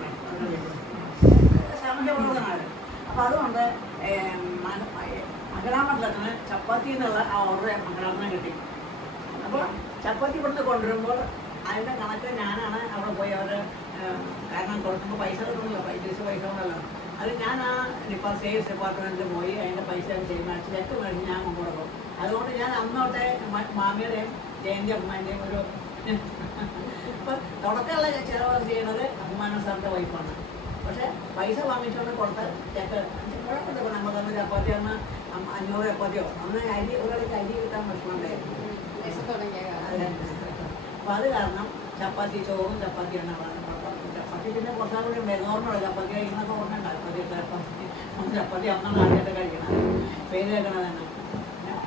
സാമൂഹ്യ പ്രവർത്തനമാണ്. അപ്പോൾ അതുകൊണ്ട് മംഗളാമണ്ഡലത്തിന് ചപ്പാത്തി എന്നുള്ള ആ ഓർഡർ മംഗളാമണ്ഡലം കിട്ടി. അപ്പോൾ ചപ്പാത്തി ഇവിടുന്ന് കൊണ്ടുവരുമ്പോൾ അതിൻ്റെ കണക്ക് ഞാനാണ് അവിടെ പോയി അവർ കാരണം കൊടുക്കുമ്പോൾ പൈസ കിട്ടുമല്ലോ. പൈസ ഉണ്ടല്ലോ. അത് ഞാൻ ആ സെയിൽസ് ഡിപ്പാർട്ട്മെൻറ്റിൽ പോയി അതിൻ്റെ പൈസ ചെയ്ത് ചെക്ക് മേടിച്ച് ഞാൻ കൊണ്ടുപോകും. അതുകൊണ്ട് ഞാൻ അന്നോട്ടെ മാമിയുടെയും ജയന്തി അമ്മേൻ്റെയും ഒരു അപ്പൊ തുടക്കമുള്ള ചിലവ് ചെയ്യുന്നത് അഭിമാന സാറിന്റെ വൈഫാണ്. പക്ഷെ പൈസ വാങ്ങിച്ചുകൊണ്ട് കൊടുത്ത് ചെക്ക് കുഴപ്പമില്ല. നമുക്കൊന്ന് ചപ്പാത്തി അന്ന് 500 ചപ്പാത്തിയോ അന്ന് അരി ഒരാൾക്ക് അരി കിട്ടാൻ വിഷമമുണ്ടായിരുന്നു. അപ്പൊ അത് കാരണം ചപ്പാത്തി ചോറും ചപ്പാത്തിയാണ് ചപ്പാത്തി പിന്നെ കുറച്ചാൽ കൂടി ഉണ്ടായിരുന്നു. ഓർമ്മയുള്ളൂ ചപ്പാത്തി കഴിക്കുന്നൊക്കെ ഓർമ്മയുണ്ടാവും. ചപ്പാത്തി അന്നാണ് ആദ്യമായിട്ട് കഴിക്കണം, പേര് കേൾക്കണത് തന്നെ.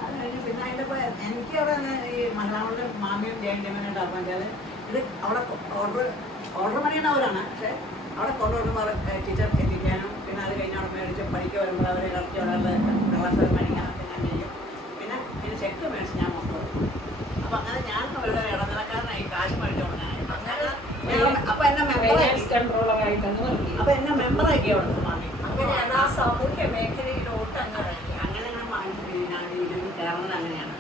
അത് കഴിഞ്ഞ് പിന്നെ അതിൻ്റെ ഇപ്പോൾ എനിക്ക് അവിടെ ഈ മലയാള മാമിയും ജയന്റിയമ്മനായിട്ട് അറിഞ്ഞാൽ വെച്ചാൽ ഇത് അവിടെ ഓർഡർ പണിയുന്നവരാണ്. പക്ഷേ അവിടെ കൊണ്ടുവരുമ്പോൾ ടീച്ചർ എത്തിക്കാനും പിന്നെ അത് കഴിഞ്ഞ് അവിടെ മേടിച്ച് പഠിക്കുക വരുമ്പോൾ അവരെ ഇറക്കി ഒരാളുടെ ക്ലാസ് മേടിക്കാനൊക്കെ ഞാൻ ചെയ്യും. പിന്നെ ഇതിന് ചെക്ക് മേടിച്ച് ഞാൻ കൊണ്ടുവരും. അപ്പം അങ്ങനെ ഞാൻ അവരുടെ ഇടനിലക്കാരനായി കാശ് മേടിച്ചു കൊടുക്കാൻ. അപ്പൊ എന്നെ മെമ്പറാക്കി കൺട്രോളറായിട്ടാണ് വർക്ക് ചെയ്യുന്നത്. അപ്പൊ എന്നെ മെമ്പറാക്കി അവിടെ മാമി. അങ്ങനെയാണ് ആ സാമൂഹ്യ മേഖലയിലോട്ട് അങ്ങനെ. അങ്ങനെ കയറുന്നത് അങ്ങനെയാണ്.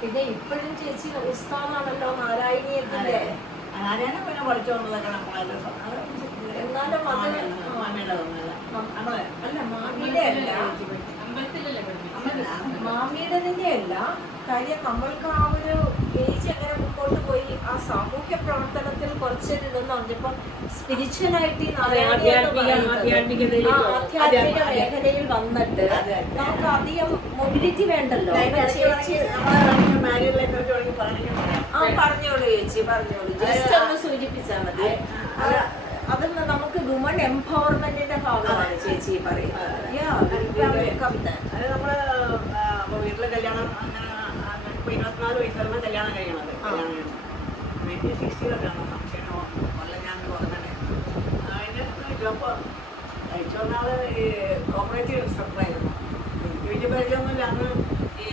പിന്നെ ഇപ്പോഴും ചേച്ചി ഉസ്താദാണല്ലോ നാരായണീയത്തിന്റെ. ആരെയാണ് പിന്നെ പഠിച്ചു വന്നതൊക്കെ നമ്മളത് എന്നാലും അത് മാമിയുടെ ഒന്നല്ല നമ്മളെ അല്ല മാമിയുടെ അല്ല, അമ്പലത്തിലല്ലേ പഠിപ്പിച്ചത്? മാമിയുടേതിന്റെ അല്ല കാര്യം. നമ്മൾക്ക് ആ ഒരു ഏജ് അങ്ങനെ മുമ്പോട്ട് പോയി ആ സാമൂഹ്യ പ്രവർത്തനത്തിൽ കുറച്ചൊരു ഇതെന്ന് പറഞ്ഞപ്പോൾ സ്പിരിച്വലായിട്ട് ആധ്യാത്മിക മേഖലയിൽ വന്നിട്ട് നമുക്ക് അധികം മൊബിലിറ്റി വേണ്ടല്ലോ. പറഞ്ഞോളൂ ചേച്ചി, പറഞ്ഞോളൂ. ജസ്റ്റ് ഒന്ന് സൂചിപ്പിച്ചാൽ മതി. അതൊന്ന് നമുക്ക് വുമൺ എംപവർമെന്റിന്റെ ഭാഗമാണ് ചേച്ചി പറയുന്നത്. കവിത അത് നമ്മള് വീട്ടിലെ കല്യാണം അങ്ങനെ 24 വയസ്സാണ് കല്യാണം കഴിയണത്. 1960 സംശയമോ കൊല്ലം ഞാൻ പറഞ്ഞത്. അതിന് ജോബ് കഴിച്ചു വന്നാല് ഈ കോപ്പറേറ്റീവ് ഇൻസ്ട്രക്ടറായിരുന്നു. എനിക്ക് വലിയ പരിചയമൊന്നുമില്ല. അന്ന് ഈ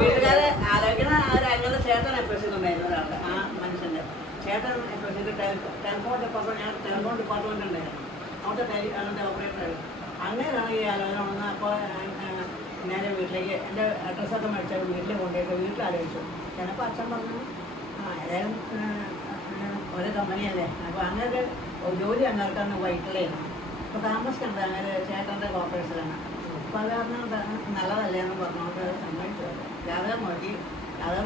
വീട്ടുകാരെ ആലോചന അങ്ങനെ ചേട്ടൻ എഫേഴ്സിലുണ്ടായിരുന്നു ഒരാളുടെ ആ മനുഷ്യൻ്റെ ചേട്ടൻ എഫേഴ്സിൻ്റെ ടെലിഫോൺ ഡിപ്പാർട്ട്മെന്റ്. ഞാൻ ടെലിഫോൺ ഡിപ്പാർട്ട്മെന്റ് ഉണ്ടായിരുന്നു. അവിടുത്തെ അതിൻ്റെ ഓപ്പറേറ്ററായിരുന്നു. അങ്ങനെയാണ് ഈ ആലോചന വന്നത്. അപ്പോൾ ഞാൻ വീട്ടിലേക്ക് എൻ്റെ അഡ്രസ്സൊക്കെ മേടിച്ചാൽ വീട്ടിൽ കൊണ്ടുപോയിട്ട് വീട്ടിൽ ആലോചിച്ചു. ചിലപ്പോൾ അച്ഛൻ പറഞ്ഞു ഏതായാലും ഒരു കമ്പനിയല്ലേ, അപ്പോൾ അങ്ങനെ ജോലി അങ്ങേർക്കാണ് വൈറ്റിലായിരുന്നു. അപ്പോൾ താമസിക്കണ്ട അങ്ങനെ ചേട്ടൻ്റെ കോർപ്പറേഷനിലാണ്. അപ്പോൾ അത് കാരണം നല്ലതല്ലേ എന്ന് പറഞ്ഞുകൊണ്ട് സമ്മതിച്ചു. ജാതകം നോക്കി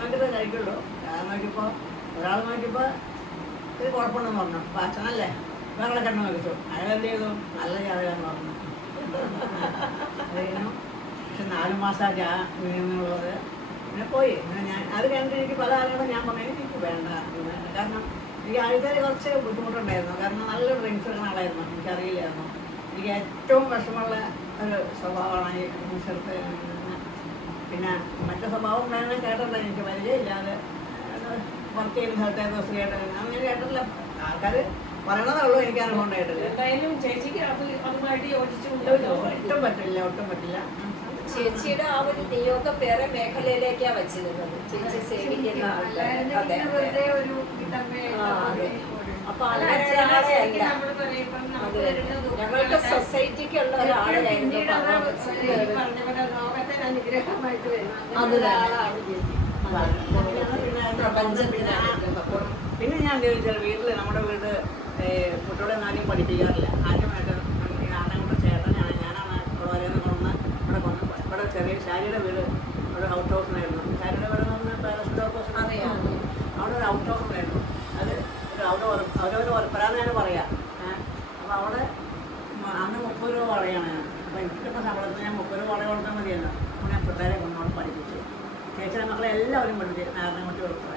നോക്കിയിട്ട് കഴിക്കുള്ളൂ. ജാതകം നോക്കിയപ്പോൾ ഒരാൾ നോക്കിയപ്പോൾ ഇത് കുഴപ്പമുണ്ടെന്ന് പറഞ്ഞു. അപ്പോൾ അച്ഛനല്ലേ വേറെ കണ്ണു നോക്കിച്ചു. അയാൾ എന്ത് ചെയ്തു? നല്ല ജാതകം പറഞ്ഞു. അത് കഴിഞ്ഞു. പക്ഷെ 4 മാസം വീഴുന്നുള്ളത് പിന്നെ പോയി. ഞാൻ അത് കഴിഞ്ഞിട്ട് എനിക്ക് പല ആളുകളും ഞാൻ പറഞ്ഞു എനിക്ക് വേണ്ട. കാരണം എനിക്ക് ആൾക്കാർ കുറച്ച് ബുദ്ധിമുട്ടുണ്ടായിരുന്നു. കാരണം നല്ല ഡ്രിങ്ക്സ് ഇടുന്ന ആളായിരുന്നു. എനിക്കറിയില്ലായിരുന്നു. എനിക്ക് ഏറ്റവും വിഷമമുള്ള ഒരു സ്വഭാവമാണ് ഈ ഡ്രിങ്ക്സ്. പിന്നെ മറ്റു സ്വഭാവം ഉണ്ടായിരുന്ന കേട്ടിട്ടുണ്ട്. എനിക്ക് പരിചയമില്ലാതെ വർക്ക് ചെയ്യുന്ന സ്ഥലത്തെ ദിവസം കേട്ടില്ല. അങ്ങനെ കേട്ടില്ല. ആൾക്കാർ പറയണതേ ഉള്ളൂ. എനിക്ക് അനുഭവം ഉണ്ടായിട്ടില്ല. എന്തായാലും ചേച്ചിക്ക് അതുമായിട്ട് യോജിച്ചുകൊണ്ട് ഒട്ടും പറ്റില്ല. ചേച്ചിയുടെ ആ ഒരു നിയോഗം വേറെ മേഖലയിലേക്കാ വെച്ചിരുന്നത്. ചേച്ചി സേവിക്കുന്ന വെറുതെ ഒരു അപ്പൊ ഞങ്ങൾക്ക് സൊസൈറ്റിക്കുള്ള ഒരാളായിരുന്നു. ലോകത്തിന് അനുഗ്രഹമായിട്ട് പിന്നെ ഞാൻ ചോദിച്ചാൽ വീട്ടിൽ നമ്മുടെ വീട് കുട്ടികളെ ആദ്യം പഠിപ്പിക്കാറില്ല. ആദ്യമായിട്ട് ആണെങ്കിൽ ചേട്ടനാണ് ഞാനാണ് വളരെ കൊണ്ടുവന്ന് ഇവിടെ ചെറിയ ശാരിയുടെ വീട് ഒരു ഔട്ട് ഹൗസിനായിരുന്നു. ശാരിയുടെ വീട് എന്ന് പറഞ്ഞാൽ പാലസ് ഹൗസ് അറിയാം. അവിടെ ഒരു ഔട്ട് ഹൗസിനായിരുന്നു. അത് അവരവർ ഒരപ്പരാന്ന് പറയാം. അപ്പോൾ അവിടെ അന്ന് 30 രൂപ വളയാണ്. അപ്പോൾ എനിക്ക് കിട്ടുന്ന ശമ്പളത്തിൽ ഞാൻ 30 രൂപ വള കൊടുത്താൽ മതിയല്ലോ. അപ്പോൾ ഞാൻ പിള്ളേരെ കൊണ്ടുപോയി പഠിപ്പിച്ചു. ചേച്ചിയുടെ മക്കളെ എല്ലാവരും പഠിപ്പിച്ചു. നാരായണമൂർത്തി കൊടുക്കുക.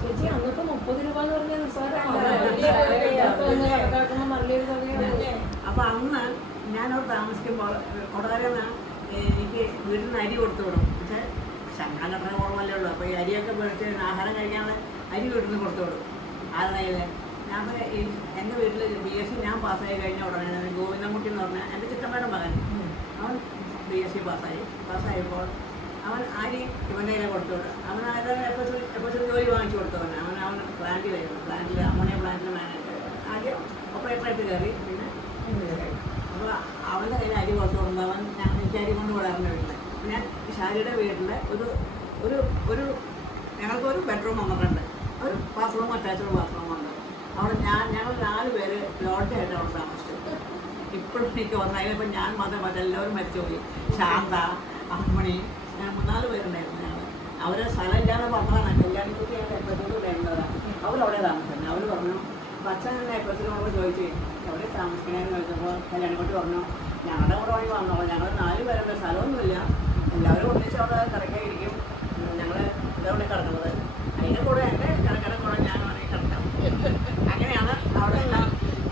ചേച്ചി അന്നത്തെ 30 രൂപ എന്ന് പറഞ്ഞാൽ അപ്പൊ അന്ന് ഞാനവിടെ താമസിക്കുമ്പോൾ കൊടകര എനിക്ക് വീട്ടിൽ നിന്ന് അരി കൊടുത്തു വിടും. പക്ഷേ ശങ്കാലൊക്കെ കുറവല്ലേ ഉള്ളൂ. അപ്പോൾ ഈ അരിയൊക്കെ മേടിച്ച് ആഹാരം കഴിക്കാനുള്ള അരി വീട്ടിൽ നിന്ന് കൊടുത്തു വിടും. ആരുടെയില് ഞാൻ എൻ്റെ വീട്ടിൽ BSc ഞാൻ പാസ്സായി കഴിഞ്ഞ ഉടനെ ഗോവിന്ദൻകുട്ടി എന്ന് പറഞ്ഞാൽ എൻ്റെ ചിറ്റമ്മയുടെ മകൻ. അവൻ BSc പാസ്സായപ്പോൾ അവൻ അരി ഇവൻ്റെ കയ്യിൽ കൊടുത്തു വിടും. അവൻ എപ്പോഴും ജോലി വാങ്ങിച്ചു കൊടുത്തവൻ. അവൻ പ്ലാന്റിലായിരുന്നു. അമോണിയ പ്ലാന്റിൽ മാനേജർ ആദ്യം ഓപ്പറേറ്ററായിട്ട് കയറി. പിന്നെ അപ്പോൾ അവൻ്റെ കയ്യിൽ അരി കൊടുത്തു കൊടുത്തവൻ എനിക്ക് അരി കൊണ്ട് വിടാറുണ്ട് വീട്ടിൽ. പിന്നെ ഷാരിയുടെ വീട്ടിൽ ഒരു ഞങ്ങൾക്കൊരു ബെഡ്റൂം വന്നിട്ടുണ്ട്. ഒരു ബാത്റൂം അറ്റാച്ച്ഡ് ബാത്റൂം ഉണ്ട്. അവിടെ ഞങ്ങൾ 4 പേര് ലോഡ്ജായിട്ട് അവിടെ താമസിച്ചു. ഇപ്പോഴും എനിക്ക് വന്നതിൽ ഇപ്പം ഞാൻ മാത്രം എല്ലാവരും മരിച്ചുപോയി. ശാന്ത, അമ്മണി, ഞാൻ 3-4 പേരുണ്ടായിരുന്നു. ഞങ്ങൾ അവർ സ്ഥലമില്ലാന്ന് പറഞ്ഞതാണ്. കല്യാണിക്കുട്ടി ഞങ്ങൾ എപ്പത്തോട് വേണ്ടതാണ്. അവരവിടെ താമസിക്കുന്നത്. അവർ പറഞ്ഞു അപ്പം അച്ഛൻ എപ്പത്തിന് നമ്മൾ ചോദിച്ചു എവിടെ താമസിക്കണേന്ന് ചോദിച്ചപ്പോൾ കല്യാണിക്കുട്ടി പറഞ്ഞു ഞങ്ങളുടെ കൂടെ വഴി വന്നോളൂ, ഞങ്ങൾ 4 പേരുടെ സ്ഥലമൊന്നുമില്ല, എല്ലാവരും ഒന്നിച്ച് അവിടെ കിടക്കായിരിക്കും, ഞങ്ങൾ ഇതവിടെ കിടക്കുന്നത്, അതിൻ്റെ കൂടെ എൻ്റെ കിടക്കട കൂടെ ഞാൻ വേണമെങ്കിൽ കിടക്കാം. അങ്ങനെയാണ് അവിടെ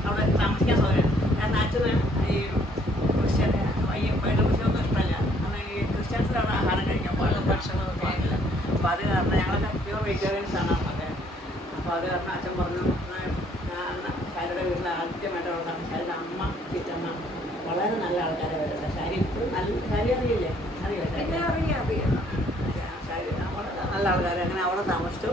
അവിടെ താമസിക്കാൻ സൗകര്യം. കാരണം അച്ഛന് ഈ ക്രിസ്ത്യൻ ബൈബിളൊന്നും ഇഷ്ടമല്ല. അന്ന് ഈ ക്രിസ്ത്യൻസിലാണ് ആഹാരം കഴിക്കാൻ പാടില്ല, ഭക്ഷണമൊന്നും പാടില്ല. അപ്പോൾ അത് കാരണം ഞങ്ങളൊക്കെ പ്യൂർ വെജിറ്റേറിയൻസാണ് അന്നൊക്കെ. അപ്പോൾ അത് കാരണം അച്ഛൻ പറഞ്ഞു ശാരിയുടെ വീട്ടിൽ ആദ്യമായിട്ടുള്ള ശാരിയുടെ അമ്മ ചിറ്റമ്മ വളരെ നല്ല ആൾക്കാരെ വരുന്നത്. ശാരി ഇപ്പോഴും ശാരി അറിയില്ലേ? അറിയോ? ശാരി വളരെ നല്ല ആൾക്കാർ. അങ്ങനെ അവിടെ താമസിച്ചു.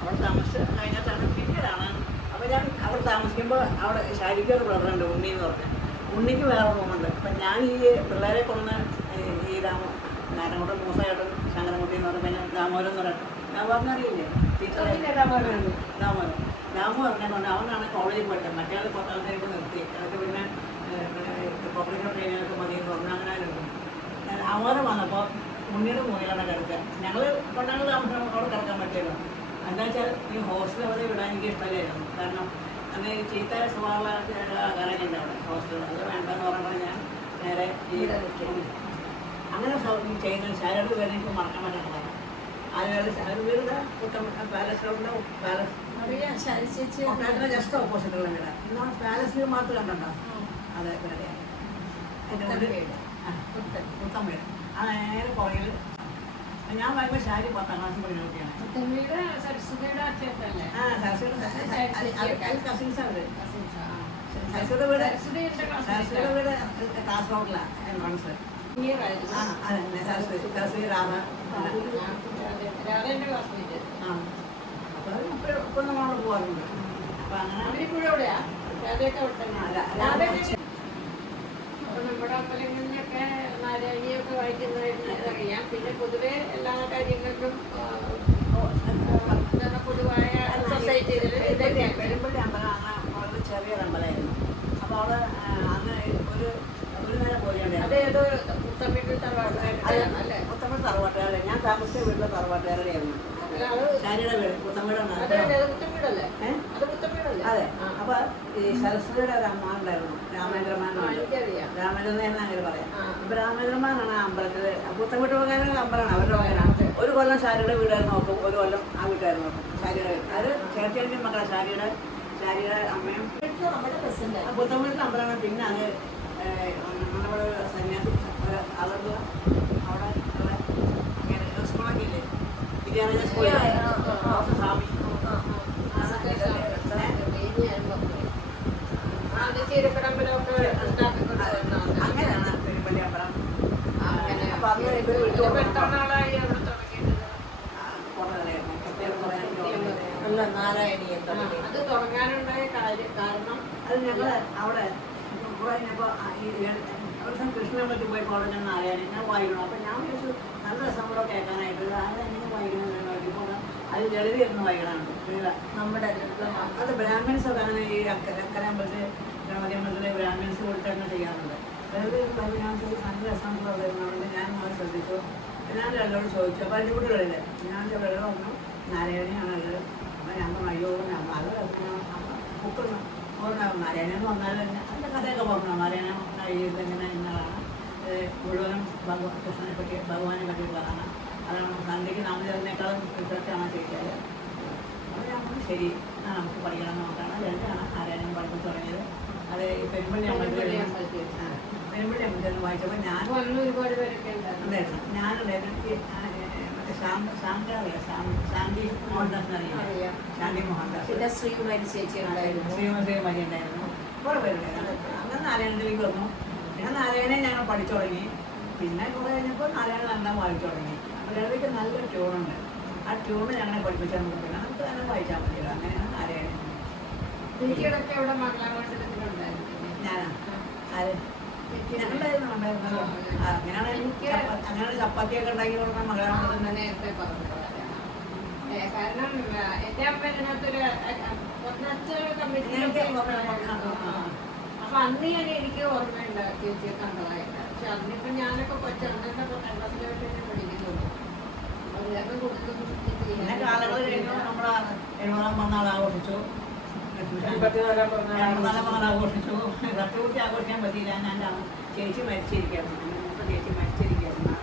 അവിടെ താമസിച്ച് കഴിഞ്ഞിട്ടാണ് പിന്നീടാണ്. അപ്പോൾ ഞാൻ അവിടെ താമസിക്കുമ്പോൾ അവിടെ ശാരിക്ക് ഒരു ബ്രദറുണ്ട്, ഉണ്ണി എന്ന് പറഞ്ഞാൽ. ഉണ്ണിക്ക് വേറെ റൂമുണ്ട്. അപ്പം ഞാൻ ഈ പിള്ളേരെ കൊണ്ട് ഈ നാരങ്ങോട്ട് മൂസയായിട്ടും ശങ്കരൻകുട്ടി എന്ന് പറഞ്ഞാൽ പിന്നെ ദാമോദരൻ എന്ന് പറയട്ടെ. ഞാൻ പറഞ്ഞറിയില്ലേ ടീച്ചർ ദാമോദരൻ. ദാമു പറഞ്ഞുകൊണ്ട് അവനാണ് കോളേജിൽ പഠിച്ചത്. മറ്റേ ആൾ 10ാം തരത്തിൽ നിർത്തി. അതൊക്കെ പിന്നെ കോപ്പറേറ്റീവ് ട്രെയിനിങ്ങൊക്കെ മതിയെന്ന് പറഞ്ഞു. അങ്ങനെ ഉണ്ട്. അവരെ വന്നപ്പോൾ ഉണ്ണിയുടെ മുറിയിലാണ് കിടക്കുക. ഞങ്ങൾ കൊണ്ടാണ് താമസം അവിടെ കിടക്കാൻ പറ്റിയല്ലോ. എന്താ വെച്ചാൽ ഈ ഹോസ്റ്റൽ അവിടെ വിടാൻ എനിക്ക് ഇഷ്ടമല്ലായിരുന്നു. കാരണം അന്ന് ചീത്ത സ്വഭാവ ആകാരങ്ങളുണ്ട് അവിടെ ഹോസ്റ്റൽ. അത് വേണ്ടെന്ന് പറഞ്ഞപ്പോൾ ഞാൻ നേരെ അങ്ങനെ ചെയ്യുന്നത് ശാരദ വേറെ എനിക്ക് മറക്കാൻ പറ്റാത്തതാണ്. അത് വീട് പാലസിലുള്ള പാലസ് ജസ്റ്റ് ഓപ്പോസിറ്റുള്ള വീട്. എന്നാൽ പാലസ് വ്യൂ മാത്രം കണ്ടോ? അതെ വേറെയാണ് എൻ്റെ വീട്. പുത്തൻ വീട്. ആ നേരെ പുറകിൽ ഞാൻ വരുമ്പോൾ ശാരി 10ാം ക്ലാസ്സിൽ പഠിക്കുന്ന കുട്ടിയാണ്. സരസ്വതിയുടെ അച്ഛനല്ലേ? ആ സരസ്വതിയുടെ കസിൻസ് അവർ. സരസ്വതിയുടെ വീട് സരസ്വതിയുടെ വീട് കാസർഗോഡിലാണ് മനസ്സിൽ. ആ അതെ സരസ്വതി രാമ. രാധേന്റെ ക്ലാസ്മേറ്റ്. ആ അപ്പോൾ ഇപ്പം നമ്മളവിടെ പോകാറുണ്ട്. അപ്പം അങ്ങനെ അവരിപ്പോഴും എവിടെയാ? രാധയൊക്കെ അവിടെ തന്നെ. അപ്പോൾ നമ്മുടെ അമ്പലങ്ങളിലൊക്കെ നാരായണിയൊക്കെ വായിക്കുന്നതറിയാം. പിന്നെ പൊതുവെ എല്ലാ കാര്യങ്ങൾക്കും പൊതുവായ സൊസൈറ്റിയിൽ പെരുമ്പള്ളി അമ്പലം അന്ന് വളരെ ചെറിയൊരു അമ്പലമായിരുന്നു. അപ്പോൾ അവിടെ അന്ന് ഒരു നേരം പോലെയുണ്ട്. അതേതോ മുത്തമ്മീട്ടിൽ തറവാട്ടുകാരൻ അല്ലേ? മുത്തമ്മ തറവാട്ടുകാരെ. ഞാൻ താമസിച്ച വീട്ടിലെ തറവാട്ടുകാരുടെയായിരുന്നു. ശാരിയുടെ വീട് പുത്തമ്മീടാണ്. അതെ മുത്തമ്മീടല്ലേ? അത് മുത്തമ്മീടല്ലേ? അതെ. അപ്പോൾ ഈ സരസ്വതിയുടെ ഒരു അമ്മ ഉണ്ടായിരുന്നു, രാമേന്ദ്രമാൻ. രാമേന്ദ്രൻ എന്ന് അങ്ങനെ പറയാം. അപ്പോൾ രാമേന്ദ്രമാനാണ് ആ അമ്പലത്തിൽ പുത്തമ്മീട്ടുകാരുടെ അമ്പലമാണ് അവരുടെ മകനാണ്. ഒരു കൊല്ലം ശാരിയുടെ വീടായിരുന്നു നോക്കും, ഒരു കൊല്ലം ആ വീട്ടായിരുന്നു നോക്കും. ശാരിയുടെ അത് ചേർച്ചേൻ്റെ മക്കളാണ്. ശാരിയുടെ അമ്മയും നമ്മുടെ പ്രസിഡന്റ് പുത്തമ്മീട്ടിൻ്റെ അമ്പലമാണ്. പിന്നെ അത് നമ്മുടെ സന്യാസി അവർക്ക് അവിടെ സ്കൂളൊക്കെ ഇല്ലേ, വിദ്യാലയ സ്കൂളിൽ സ്വാമി അങ്ങനെയാണ് പെരുമ്പള്ളി അമ്പലം. അപ്പം അന്ന് ഇവർ വിട്ടു അല്ല നാരായണീയ അത് തുടങ്ങാനുണ്ടായ കാരണം അത് ഞങ്ങൾ അവിടെ കുറെ കഴിഞ്ഞപ്പോൾ ദിവസം കൃഷ്ണനെ പറ്റി പോയി കോളേജിൽ നിന്ന് നാരായണി ഞാൻ വായിക്കണം. അപ്പം ഞാൻ വിളിച്ചു നല്ല രസം കൂടെ കേൾക്കാനായിട്ട് അതെങ്ങനെ വായിക്കണം നോക്കിയപ്പോൾ അത് ലളിത ഇരുന്ന് വായിക്കണമാണ്. നമ്മുടെ അത് ബ്രാഹ്മിൻസ് ഒക്കെ അങ്ങനെ ഈ അക്കരെ അമ്പലത്തിൽ ഗണപതി അമ്പലത്തിലെ ബ്രാഹ്മിൻസ് കൊടുത്തങ്ങനെ ചെയ്യാറുണ്ട്. ലളിത ഞാൻ നല്ല രസം കൂടെ വരുന്നതുകൊണ്ട് ഞാൻ അത് ശ്രദ്ധിച്ചു. ഞാൻ എല്ലാവരോട് ചോദിച്ചു. അപ്പോൾ അതിൻ്റെ കുട്ടികളില്ലേ ഞാൻ വെള്ളം വന്നു നാരായണിയാണ് ഉള്ളത്. അപ്പം ഞാൻ അയ്യോ നല്ല രസമാണ് ബുക്ക് നാരായണെന്ന് വന്നാൽ അതിൻ്റെ കഥയൊക്കെ പറഞ്ഞു. നാരായണ ഇതെങ്ങനെ ഇന്നതാണ് മുഴുവനും കൃഷ്ണനെ പറ്റി ഭഗവാനെ പറ്റിയുള്ളതാണ്. അതാണ് സന്ധ്യയ്ക്ക് നാമജപത്തിനേക്കാളും ഇതൊക്കെയാണ് ചോദിച്ചാൽ. അപ്പോൾ ഞാൻ ശരി നമുക്ക് പഠിക്കണമെന്ന് നോക്കാണ്. രണ്ടാണ് നാരായണൻ പഠിപ്പിച്ച് തുടങ്ങിയത്. അത് ഈ പെരുമ്പള്ളി അമ്പലത്തിൽ വായിച്ചപ്പോൾ ഞാൻ ഒരുപാട് പേരൊക്കെ ഉണ്ടായിരുന്നു. ഞാനുണ്ടായിരുന്നു ശാന്തി മോഹൻദാസ് അറിയാം. ശാന്തി മോഹൻദാസ് പിന്നെ ശ്രീകുമാരി ചേച്ചി ഉണ്ടായിരുന്നു. ശ്രീമതി ഉണ്ടായിരുന്നു. കുറേ പേരുണ്ടായിരുന്നു. അങ്ങനെ നാരായണത്തിലേക്ക് വന്നു. പിന്നെ നാരായണനെ ഞങ്ങൾ പഠിച്ചു തുടങ്ങി. പിന്നെ കുറേ കഴിഞ്ഞപ്പോൾ നാരായണൻ എല്ലാം വായിച്ചു തുടങ്ങി. അപ്പോൾ ലളിതയ്ക്ക് നല്ലൊരു ട്യൂണുണ്ട്. ആ ട്യൂണ് ഞങ്ങളെ പഠിപ്പിച്ചാൽ മതി. പിന്നെ നമുക്ക് തന്നെ വായിച്ചാൽ മതിയല്ലോ. അങ്ങനെയാണ് നാരായണൻ. ചേച്ചികളൊക്കെ ഇവിടെ മംഗളാമണ്ഡലത്തിലുണ്ടായിരുന്നു. ഞാനാ ആര് ഞങ്ങളുണ്ടായിരുന്നു ഉണ്ടായിരുന്നല്ലോ. അങ്ങനെയാണ് ചപ്പാത്തിയൊക്കെ ഉണ്ടാക്കി കൊടുക്കാൻ മംഗളാമണ്ഡലത്തിൽ നേരത്തെ പറഞ്ഞു. കാരണം എൻ്റെ അമ്മ ഇതിനകത്തൊരു കമ്മിറ്റി. അപ്പൊ അന്ന് ഞാൻ എനിക്ക് ഓർമ്മയുണ്ട് ചേച്ചിയെ കണ്ടതായിട്ട്. പക്ഷെ അന്നിപ്പോ ഞാനൊക്കെ കൊച്ചന്നൊക്കെ 10ാം ക്ലാസ്സിലായിട്ട് തന്നെ പഠിക്കുന്നുള്ളൂ. പിന്നെ കാലങ്ങൾ കഴിഞ്ഞു നമ്മളെ 70-ാം പിറന്നാൾ ആഘോഷിച്ചു, 84-ാം പിറന്നാൾ 84-ാം പിറന്നാൾ ആഘോഷിച്ചു. കട്ടുകുട്ടി ആഘോഷിക്കാൻ പറ്റിയില്ല. ഞാൻ ചേച്ചി മരിച്ചിരിക്കുകയായിരുന്നു, മൂത്ത ചേച്ചി മരിച്ചിരിക്കുകയായിരുന്നു,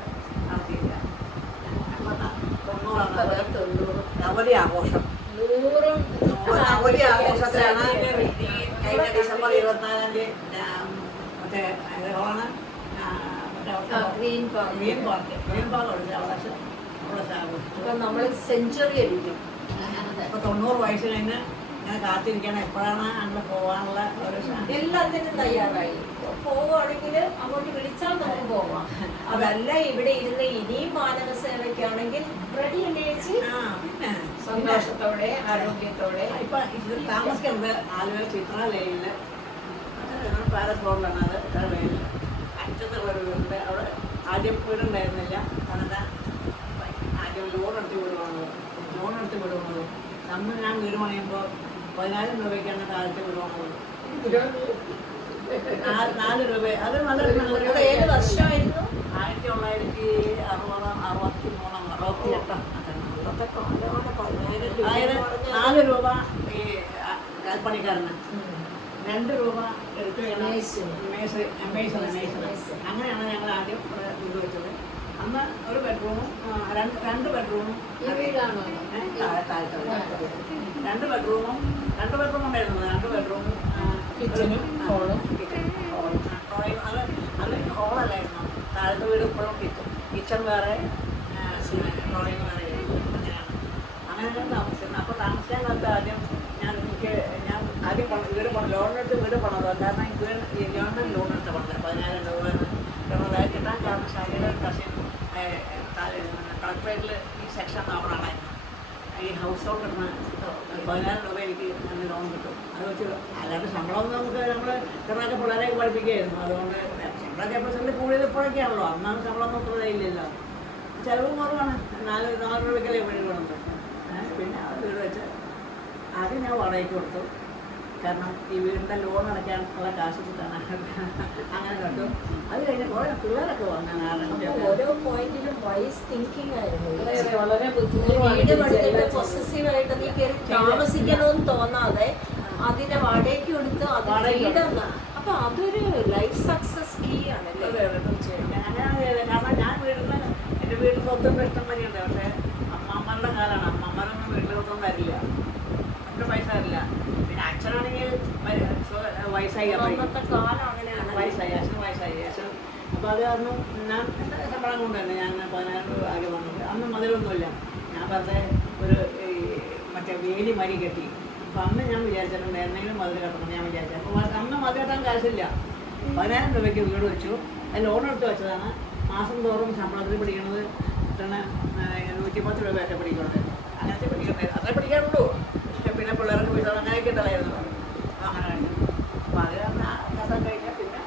നടത്തിയില്ല. 90 നവതി ആഘോഷം, നവതി ആഘോഷത്തിലാണ് കഴിഞ്ഞ ഡിസംബർ 24-ാം തീയതി മറ്റേ ഹോളാണ് ഗ്രീൻ ഗ്രീൻ പാർക്ക് അവിടെ ആഘോഷിച്ചു. അപ്പൊ നമ്മള് സെഞ്ചുറി അടിക്കും. ഇപ്പൊ 90 വയസ്സ് കഴിഞ്ഞ് ഇങ്ങനെ കാത്തിരിക്കണം എപ്പോഴാണ് അങ്ങനെ പോകാനുള്ള ഒരു എല്ലാത്തിനും തയ്യാറായി. പോവുകയാണെങ്കിൽ അങ്ങോട്ട് വിളിച്ചാൽ നമുക്ക് പോവാം. അതല്ല ഇവിടെ ഇരുന്ന് ഇനിയും മാനവ സേവയ്ക്കാണെങ്കിൽ റെഡി അല്ലേ ചേച്ചി? പിന്നെ സന്തോഷത്തോടെ ആരോഗ്യത്തോടെ. ഇപ്പൊ ഇത് താമസിക്കുന്നത് ആലുവ ചിത്രാലയില് പാലസ് റോഡിലാണ്. അത് ചിത്രാലയിൽ അറ്റത്തുള്ള ഒരു വീടുണ്ട്. അവിടെ ആദ്യം വീടുണ്ടായിരുന്നില്ല. അങ്ങനെ ആദ്യം ലോൺ എടുത്ത് വിടുവാണത്. നമ്മൾ ഞാൻ വീട് പണിയുമ്പോൾ 10,000 രൂപയ്ക്കാണ് താഴത്തെ വീടുവാണത്. 4 രൂപ. അത് നല്ല അത് ഏത് വർഷമായിരുന്നു? 1963-68. അതായത് 4 രൂപ ഈ കൽപ്പണിക്കാരന്, 2 രൂപ എടുത്തു അങ്ങനെയാണ് ഞങ്ങൾ ആദ്യം വീട് വെച്ചത്. അന്ന് ഒരു ബെഡ്റൂമും 2 ബെഡ്റൂമും ഈ വീടാണോ? 2 ബെഡ്റൂമും ഉണ്ടായിരുന്നു. 2 ബെഡ്റൂമും കിച്ചനും ഹോളും. അത് ഹോളല്ലായിരുന്നു. താഴത്തെ വീട് ഇപ്പോഴും കിച്ചൺ വേറെ, ഡ്രോയിങ് വേറെ. അങ്ങനെയാണ് താമസിക്കുന്നത്. അപ്പോൾ താമസിക്കാൻ കാലത്ത് ആദ്യം ഞാൻ വീട് ലോണെടുത്ത് വീട് പണത്. കാരണം ഈ ഗവൺമെൻറ് ലോൺ എടുത്ത് പണത് 10,000 രൂപ കിട്ടാൻ കാരണം ശാലയുടെ കസിൻ കളക്ടറേറ്റിൽ ഈ സെക്ഷൻ നോക്കണമായിരുന്നു. ഈ ഹൗസ് ഹോൾഡ് കിട്ടുന്ന 10,000 രൂപ എനിക്ക് അന്ന് ലോൺ കിട്ടും. അത് വെച്ച് അല്ലാണ്ട് ശമ്പളം നമുക്ക് നമ്മൾ ചെറുതൊക്കെ പിള്ളേരെയൊക്കെ പഠിപ്പിക്കുകയായിരുന്നു. അതുകൊണ്ട് ശമ്പളമൊക്കെ എപ്പോഴും കൂടുതൽ ഇപ്പോഴൊക്കെയാണല്ലോ. അന്നാണ് ശമ്പളം നോക്കുന്നത് ഇല്ലല്ലോ. ചിലവ് കുറവാണ്. 4 രൂപയ്ക്കല്ലേ വീട് കൊടുക്കുന്നത്. പിന്നെ ആ വീട് വെച്ച് ആദ്യം ഞാൻ വാടകയ്ക്ക് കൊടുത്തു. കാരണം ഈ വീടിൻ്റെ ലോൺ അടയ്ക്കാനുള്ള കാശ് കിട്ടാൻ അങ്ങനെ കണ്ടു. അത് കഴിഞ്ഞ് കുറേ പിള്ളേരൊക്കെ വന്നു. ഓരോ പോയിന്റിലും വൈസ് തിങ്കിങ് ആയിരുന്നു. വളരെ വീട് പണിതിട്ട് പൊസസീവായിട്ട് നീ കയറി താമസിക്കണമെന്ന് തോന്നാതെ അതിനെ വാടകയ്ക്ക് കൊടുത്ത് അത് വീടെന്ന്. അപ്പൊ അതൊരു ലൈഫ് സക്സസ് കീ ആണല്ലേ? കാരണം ഞാൻ എൻ്റെ വീട്ടിൽ സ്വത്തും ഇഷ്ടം വരെയുണ്ട്. പക്ഷേ അമ്മമ്മയുടെ കാലമാണ്. അമ്മമ്മരൊന്നും വീട്ടിൽ സ്വത്തും തരില്ല, ഒട്ടും പൈസ തരില്ല. പിന്നെ അച്ഛനാണെങ്കിൽ വയസ്സായി, അന്നത്തെ കാലം അങ്ങനെയാണ്. അച്ഛൻ. അപ്പോൾ അത് കാരണം ഞാൻ എൻ്റെ ശമ്പളം കൊണ്ട് തന്നെ ഞാൻ 10,000 രൂപ ആകെ വന്നത്. അന്ന് മതിലൊന്നുമില്ല. ഞാൻ വെറുതെ ഒരു മറ്റേ വേലി മരി കെട്ടി. അപ്പോൾ അന്ന് ഞാൻ വിചാരിച്ചിട്ടുണ്ട് എന്തെങ്കിലും മതിൽ കെട്ടണം ഞാൻ വിചാരിച്ചു. അപ്പോൾ അന്ന് മതിൽ കെട്ടാൻ കാശില്ല. 10,000 രൂപയ്ക്ക് വീട് വെച്ചു. അത് ലോൺ എടുത്ത് വെച്ചതാണ്. മാസം തോറും ശമ്പളത്തിൽ പിടിക്കുന്നത് 110 രൂപയൊക്കെ പിടിക്കുന്നുണ്ട്. അങ്ങനത്തെ പിടിക്കുന്നത് അത്രേ പിടിക്കാറുള്ളൂ. പിന്നെ പിള്ളേർക്ക് പൈസ അങ്ങനെയൊക്കെ ഉണ്ടായിരുന്നു. അങ്ങനെ കഴിഞ്ഞു. അപ്പോൾ അത് കഥ കഴിഞ്ഞാൽ പിന്നെ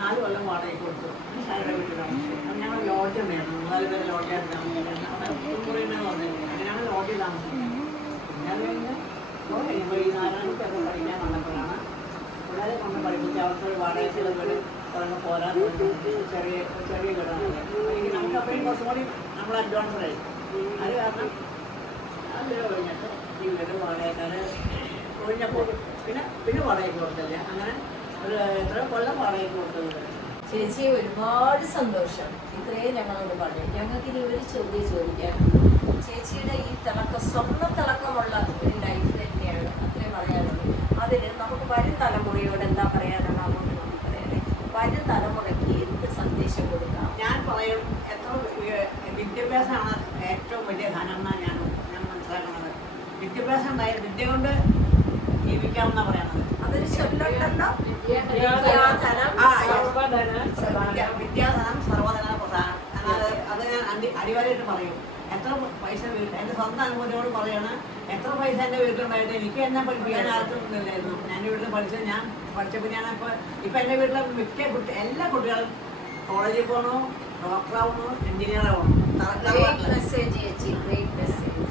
4 കൊല്ലം വാടകയ്ക്ക് കൊടുത്തു. ശാലയുടെ വീട്ടിൽ താമസിച്ചു. ഞങ്ങൾ ലോഡ്ജ് ഉണ്ടായിരുന്നു. 4 പേര് ലോഡ്ജായിട്ട് താമസിക്കുന്നത്. അവിടെ മുറിയുണ്ടെന്ന് പറഞ്ഞിരുന്നു. അങ്ങനെയാണ് ലോഡ്ജിൽ താമസിക്കുന്നത്. പിന്നെ അത് കഴിഞ്ഞ് കഴിയുമ്പോൾ ഈ 4-ാം കുട്ടിയൊക്കെ പഠിക്കാൻ വന്നപ്പോഴാണ് പിള്ളേരെ കൊണ്ട് പഠിപ്പിച്ച് അവർക്കൊരു വാടകയ്ക്കുള്ള വീട് കുറഞ്ഞ പോരാ. ചെറിയ വീടാണ്. എനിക്ക് നമുക്ക് അപ്പോഴും കുറച്ചും കൂടി നമ്മൾ അഡ്വാൻസ് ആയി. അത് കാരണം അത് കഴിഞ്ഞിട്ട് ഈ വീട് വാടകക്കാര് ഒഴിഞ്ഞപ്പോൾ പിന്നെ വാടകയ്ക്ക് കൊടുത്തില്ല. അങ്ങനെ ഒരു എത്ര കൊല്ലം വാടകയ്ക്ക് കൊടുത്തത്. ചേച്ചി ഒരുപാട് സന്തോഷം ഇത്രയും ഞങ്ങളോട് പറഞ്ഞു. ഞങ്ങൾക്ക് ഇനി ഒരു ചോദ്യം ചോദിക്കാൻ. ചേച്ചിയുടെ ഈ സ്വർണ്ണ തിളക്കമുള്ള ഒരു ലൈഫ് തന്നെയാണ്. അത്രയും പറയാനുള്ളത്. അതിൽ നമുക്ക് വരും തലമുറയോട് എന്താ പറയാനാണ് അതുകൊണ്ട് നമുക്ക് പറയാനേ? വരും തലമുറയ്ക്ക് എന്ത് സന്ദേശം കൊടുക്കാം? ഞാൻ പറയും, എത്ര വിദ്യാഭ്യാസമാണ് ഏറ്റവും വലിയ ധനം എന്നാണ് ഞാൻ മനസ്സിലാക്കുന്നത്. വിദ്യാഭ്യാസം ഉണ്ടായ വിദ്യ കൊണ്ട് ജീവിക്കാമെന്നാണ് പറയുന്നത്. അതൊരു ചൊല്ലുണ്ടല്ലോ. വിദ്യാധനം സർവ്വധന പ്രധാനം. അത് ഞാൻ അടിവാരായിട്ട് പറയും. എത്ര പൈസ എൻ്റെ സ്വന്തം അനുഭവത്തോട് പറയാണ്. എത്ര പൈസ എൻ്റെ വീട്ടിലുണ്ടായിട്ട് എനിക്ക് എന്നെ പഠിപ്പിക്കാൻ ആർക്കും ഇല്ലായിരുന്നു. ഞാൻ വീട്ടിൽ പഠിച്ചത് ഞാൻ പഠിച്ചപ്പോൾ ഞാൻ ഇപ്പം എൻ്റെ വീട്ടിലെ മിക്ക എല്ലാ കുട്ടികളും കോളേജിൽ പോകണോ, ഡോക്ടറാവണോ, എഞ്ചിനീയറാവണോ.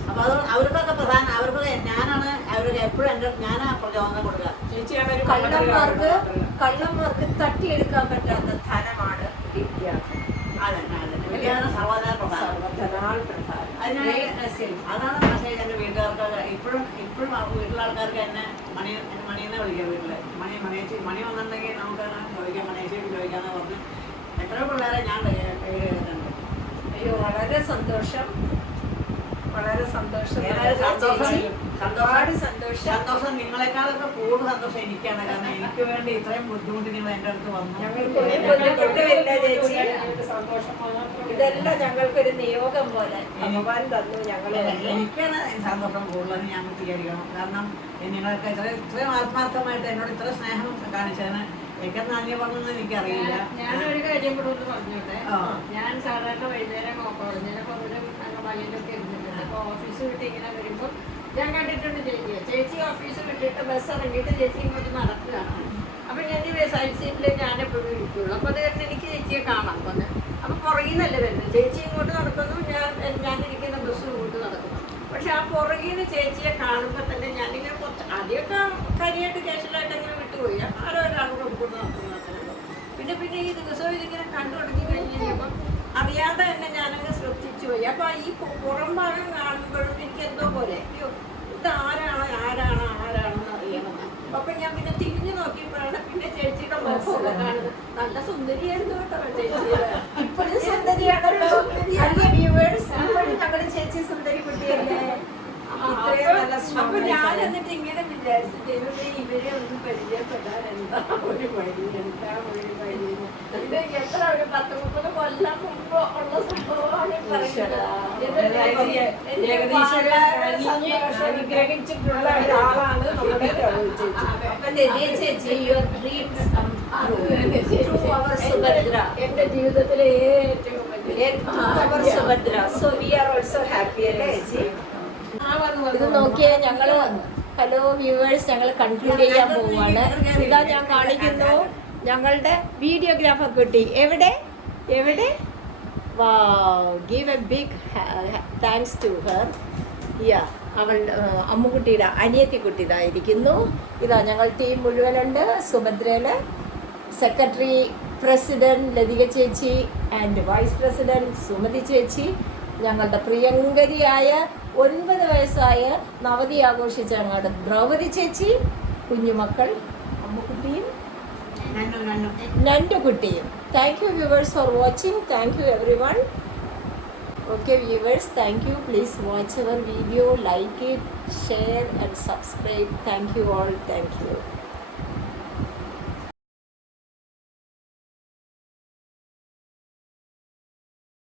അപ്പോൾ അത് അവർക്കൊക്കെ പ്രധാനം. അവർക്കൊക്കെ ഞാനാണ് അവർക്ക് എപ്പോഴും ഞാനാ പ്രചോദനം കൊടുക്കുക. ചേച്ചിയാണ് കള്ളന്മാർക്ക് തട്ടിയെടുക്കാൻ പറ്റാത്ത ധനമാണ് വിദ്യാഭ്യാസം. അതെ വിദ്യാഭ്യാസം സർവ്വധനാൽ പ്രധാനം. അത് ഞാൻ മെസ്സേജ്. അതാണ് മെസ്സേജ് എൻ്റെ വീട്ടുകാർക്കൊക്കെ ഇപ്പോഴും വീട്ടിലെ ആൾക്കാർക്ക് എന്നെ മണിയെന്നെ വിളിക്കാം വീട്ടില് മണി വന്നിട്ടുണ്ടെങ്കിൽ നമുക്ക് ചോദിക്കാം മണിയേച്ചി ചോദിക്കാന്ന് പറഞ്ഞ് എത്രയോ പിള്ളേരെ ഞാൻ പേര് കേട്ടിട്ടുണ്ട്. അയ്യോ വളരെ സന്തോഷം, വളരെ സന്തോഷം, ഏതായാലും ഒരുപാട് സന്തോഷം. സന്തോഷം നിങ്ങളെക്കാളൊക്കെ കൂടുതൽ സന്തോഷം എനിക്കാണ്. കാരണം എനിക്ക് വേണ്ടി ഇത്രയും ബുദ്ധിമുട്ട് നിങ്ങൾ എൻ്റെ അടുത്ത് വന്നു. ഞങ്ങൾക്കൊന്നും ബുദ്ധിമുട്ടില്ല ചേച്ചി. സന്തോഷം മാത്രം. ഇതെല്ലാം ഞങ്ങൾക്കൊരു നിയോഗം പോലെ ഭഗവാൻ തന്നു ഞങ്ങളെ. എനിക്കാണ് സന്തോഷം കൂടുതൽ ഞാൻ വിചാരിക്കണം. കാരണം നിങ്ങളൊക്കെ ഇത്രയും ആത്മാർത്ഥമായിട്ട് എന്നോട് ഇത്ര സ്നേഹം കാണിച്ചതിന് എനിക്കെന്ന് നന്ദി പറഞ്ഞെന്ന് എനിക്കറിയില്ല. ഞാനൊരു കാര്യം കൂടെ ഒന്ന് പറഞ്ഞോട്ടെ. ആ. ഞാൻ സാധാരണ വൈകുന്നേരം കുറഞ്ഞേരം മലയിലൊക്കെ ഇരുന്നിട്ടുണ്ട്. അപ്പൊ ഓഫീസ് വിട്ട് ഇങ്ങനെ വരുമ്പോൾ ഞാൻ കണ്ടിട്ടുണ്ട് ചേച്ചി ഓഫീസ് വിട്ടിട്ട് ബസ് ഇറങ്ങിയിട്ട് ചേച്ചി ഇങ്ങോട്ട് നടക്കുകയാണ്. അപ്പൊ ഞാൻ ഈ സൈഡ് സീറ്റിൽ ഞാൻ എപ്പോഴും ഇരിക്കുള്ളൂ. അപ്പൊ അത് കാരണം എനിക്ക് ചേച്ചിയെ കാണാൻ വന്ന്. അപ്പൊ പുറകിൽ നിന്നല്ലേ വരുന്നത്, ചേച്ചി ഇങ്ങോട്ട് നടക്കുന്നു, ഞാൻ ഇരിക്കുന്ന ബസ് ഇങ്ങോട്ട് നടക്കുന്നു. പക്ഷെ ആ പുറകിൽ നിന്ന് ചേച്ചിയെ കാണുമ്പോൾ തന്നെ ഞാനിങ്ങനെ കുറച്ച് ആദ്യമൊക്കെ കരിയായിട്ട് കാഷ്വലായിട്ട് അങ്ങനെ വിട്ടുപോയി. ആരോ ഒരാൾ കൊടുക്കുന്നു നടത്തുന്നു. പിന്നെ ഈ ദിവസവും ഇതിങ്ങനെ കണ്ടു തുടങ്ങി കഴിഞ്ഞ് കഴിയുമ്പോൾ അറിയാതെ തന്നെ ഞാനങ്ങ് ശ്രദ്ധിച്ചു പോയി. അപ്പൊ ഈ പുറം ഭാഗം കാണുമ്പോഴും എനിക്ക് എന്തോ പോലെ അയ്യോ ഇത് ആരാണെന്ന് അറിയണം. അപ്പൊ ഞാൻ പിന്നെ തിരിഞ്ഞു നോക്കിയപ്പോഴാണ് പിന്നെ ചേച്ചിയുടെ മുഖമൊക്കെ കാണുന്നത്. നല്ല സുന്ദരിയായിരുന്നു കേട്ടോ ചേച്ചിയുടെ. ഇപ്പോഴും സുന്ദരിയാണല്ലോ. ഞങ്ങളുടെ ചേച്ചി സുന്ദരി കുട്ടിയല്ലേ. ഇത്രയും നല്ല അപ്പൊ ഞാൻ എന്നിട്ട് ഇങ്ങനെ വിചാരിച്ചു, ദൈവമേ ഇവരെ ഒന്ന് പരിചയപ്പെടാൻ എന്താ ഒരു വഴി. ഇത് എത്ര ഒരു 10-30 കൊല്ലം മുമ്പ് ഉള്ള സംഭവമാണ് പറയുന്നത്. ഏകദേശം അനുഗ്രഹിച്ചിട്ടുള്ള ഒരാളാണ് നമ്മുടെ ചേച്ചി. അപ്പൊ ലതിക ചേച്ചി, your dreams come true through our Subhadra. എന്റെ ജീവിതത്തിലെ ഏറ്റവും വലിയ Our Subhadra. So we are also happy അല്ലേ ചേച്ചി? ഇത് നോക്കിയേ, ഞങ്ങള് ഹലോ വ്യൂവേഴ്സ്, ഞങ്ങൾ കൺക്ലൂഡ് ചെയ്യാൻ പോവുകയാണ്. ഇതാ ഞാൻ കാണിക്കുന്നു ഞങ്ങളുടെ വീഡിയോഗ്രാഫർ കുട്ടി. എവിടെ give a big thanks to her. അവൾ അമ്മുക്കുട്ടിയുടെ അനിയത്തിക്കുട്ടി ഇതായിരിക്കുന്നു. ഇതാ ഞങ്ങൾ ടീം മുഴുവനുണ്ട്. സുഭദ്രയിലെ സെക്രട്ടറി പ്രസിഡന്റ് ലതിക ചേച്ചി ആൻഡ് വൈസ് പ്രസിഡന്റ് സുമതി ചേച്ചി, ഞങ്ങളുടെ പ്രിയങ്കരിയായ 9 വയസ്സായ നവതി ആഘോഷിച്ച ഞങ്ങളുടെ ദ്രൗപതി ചേച്ചി, കുഞ്ഞുമക്കൾ അമ്മുക്കുട്ടിയും നന്ദു കുട്ടിയും. Thank you viewers for watching. Thank you every one. Okay viewers, thank you. Please watch our video, like it, share and subscribe. Thank you all. Thank you.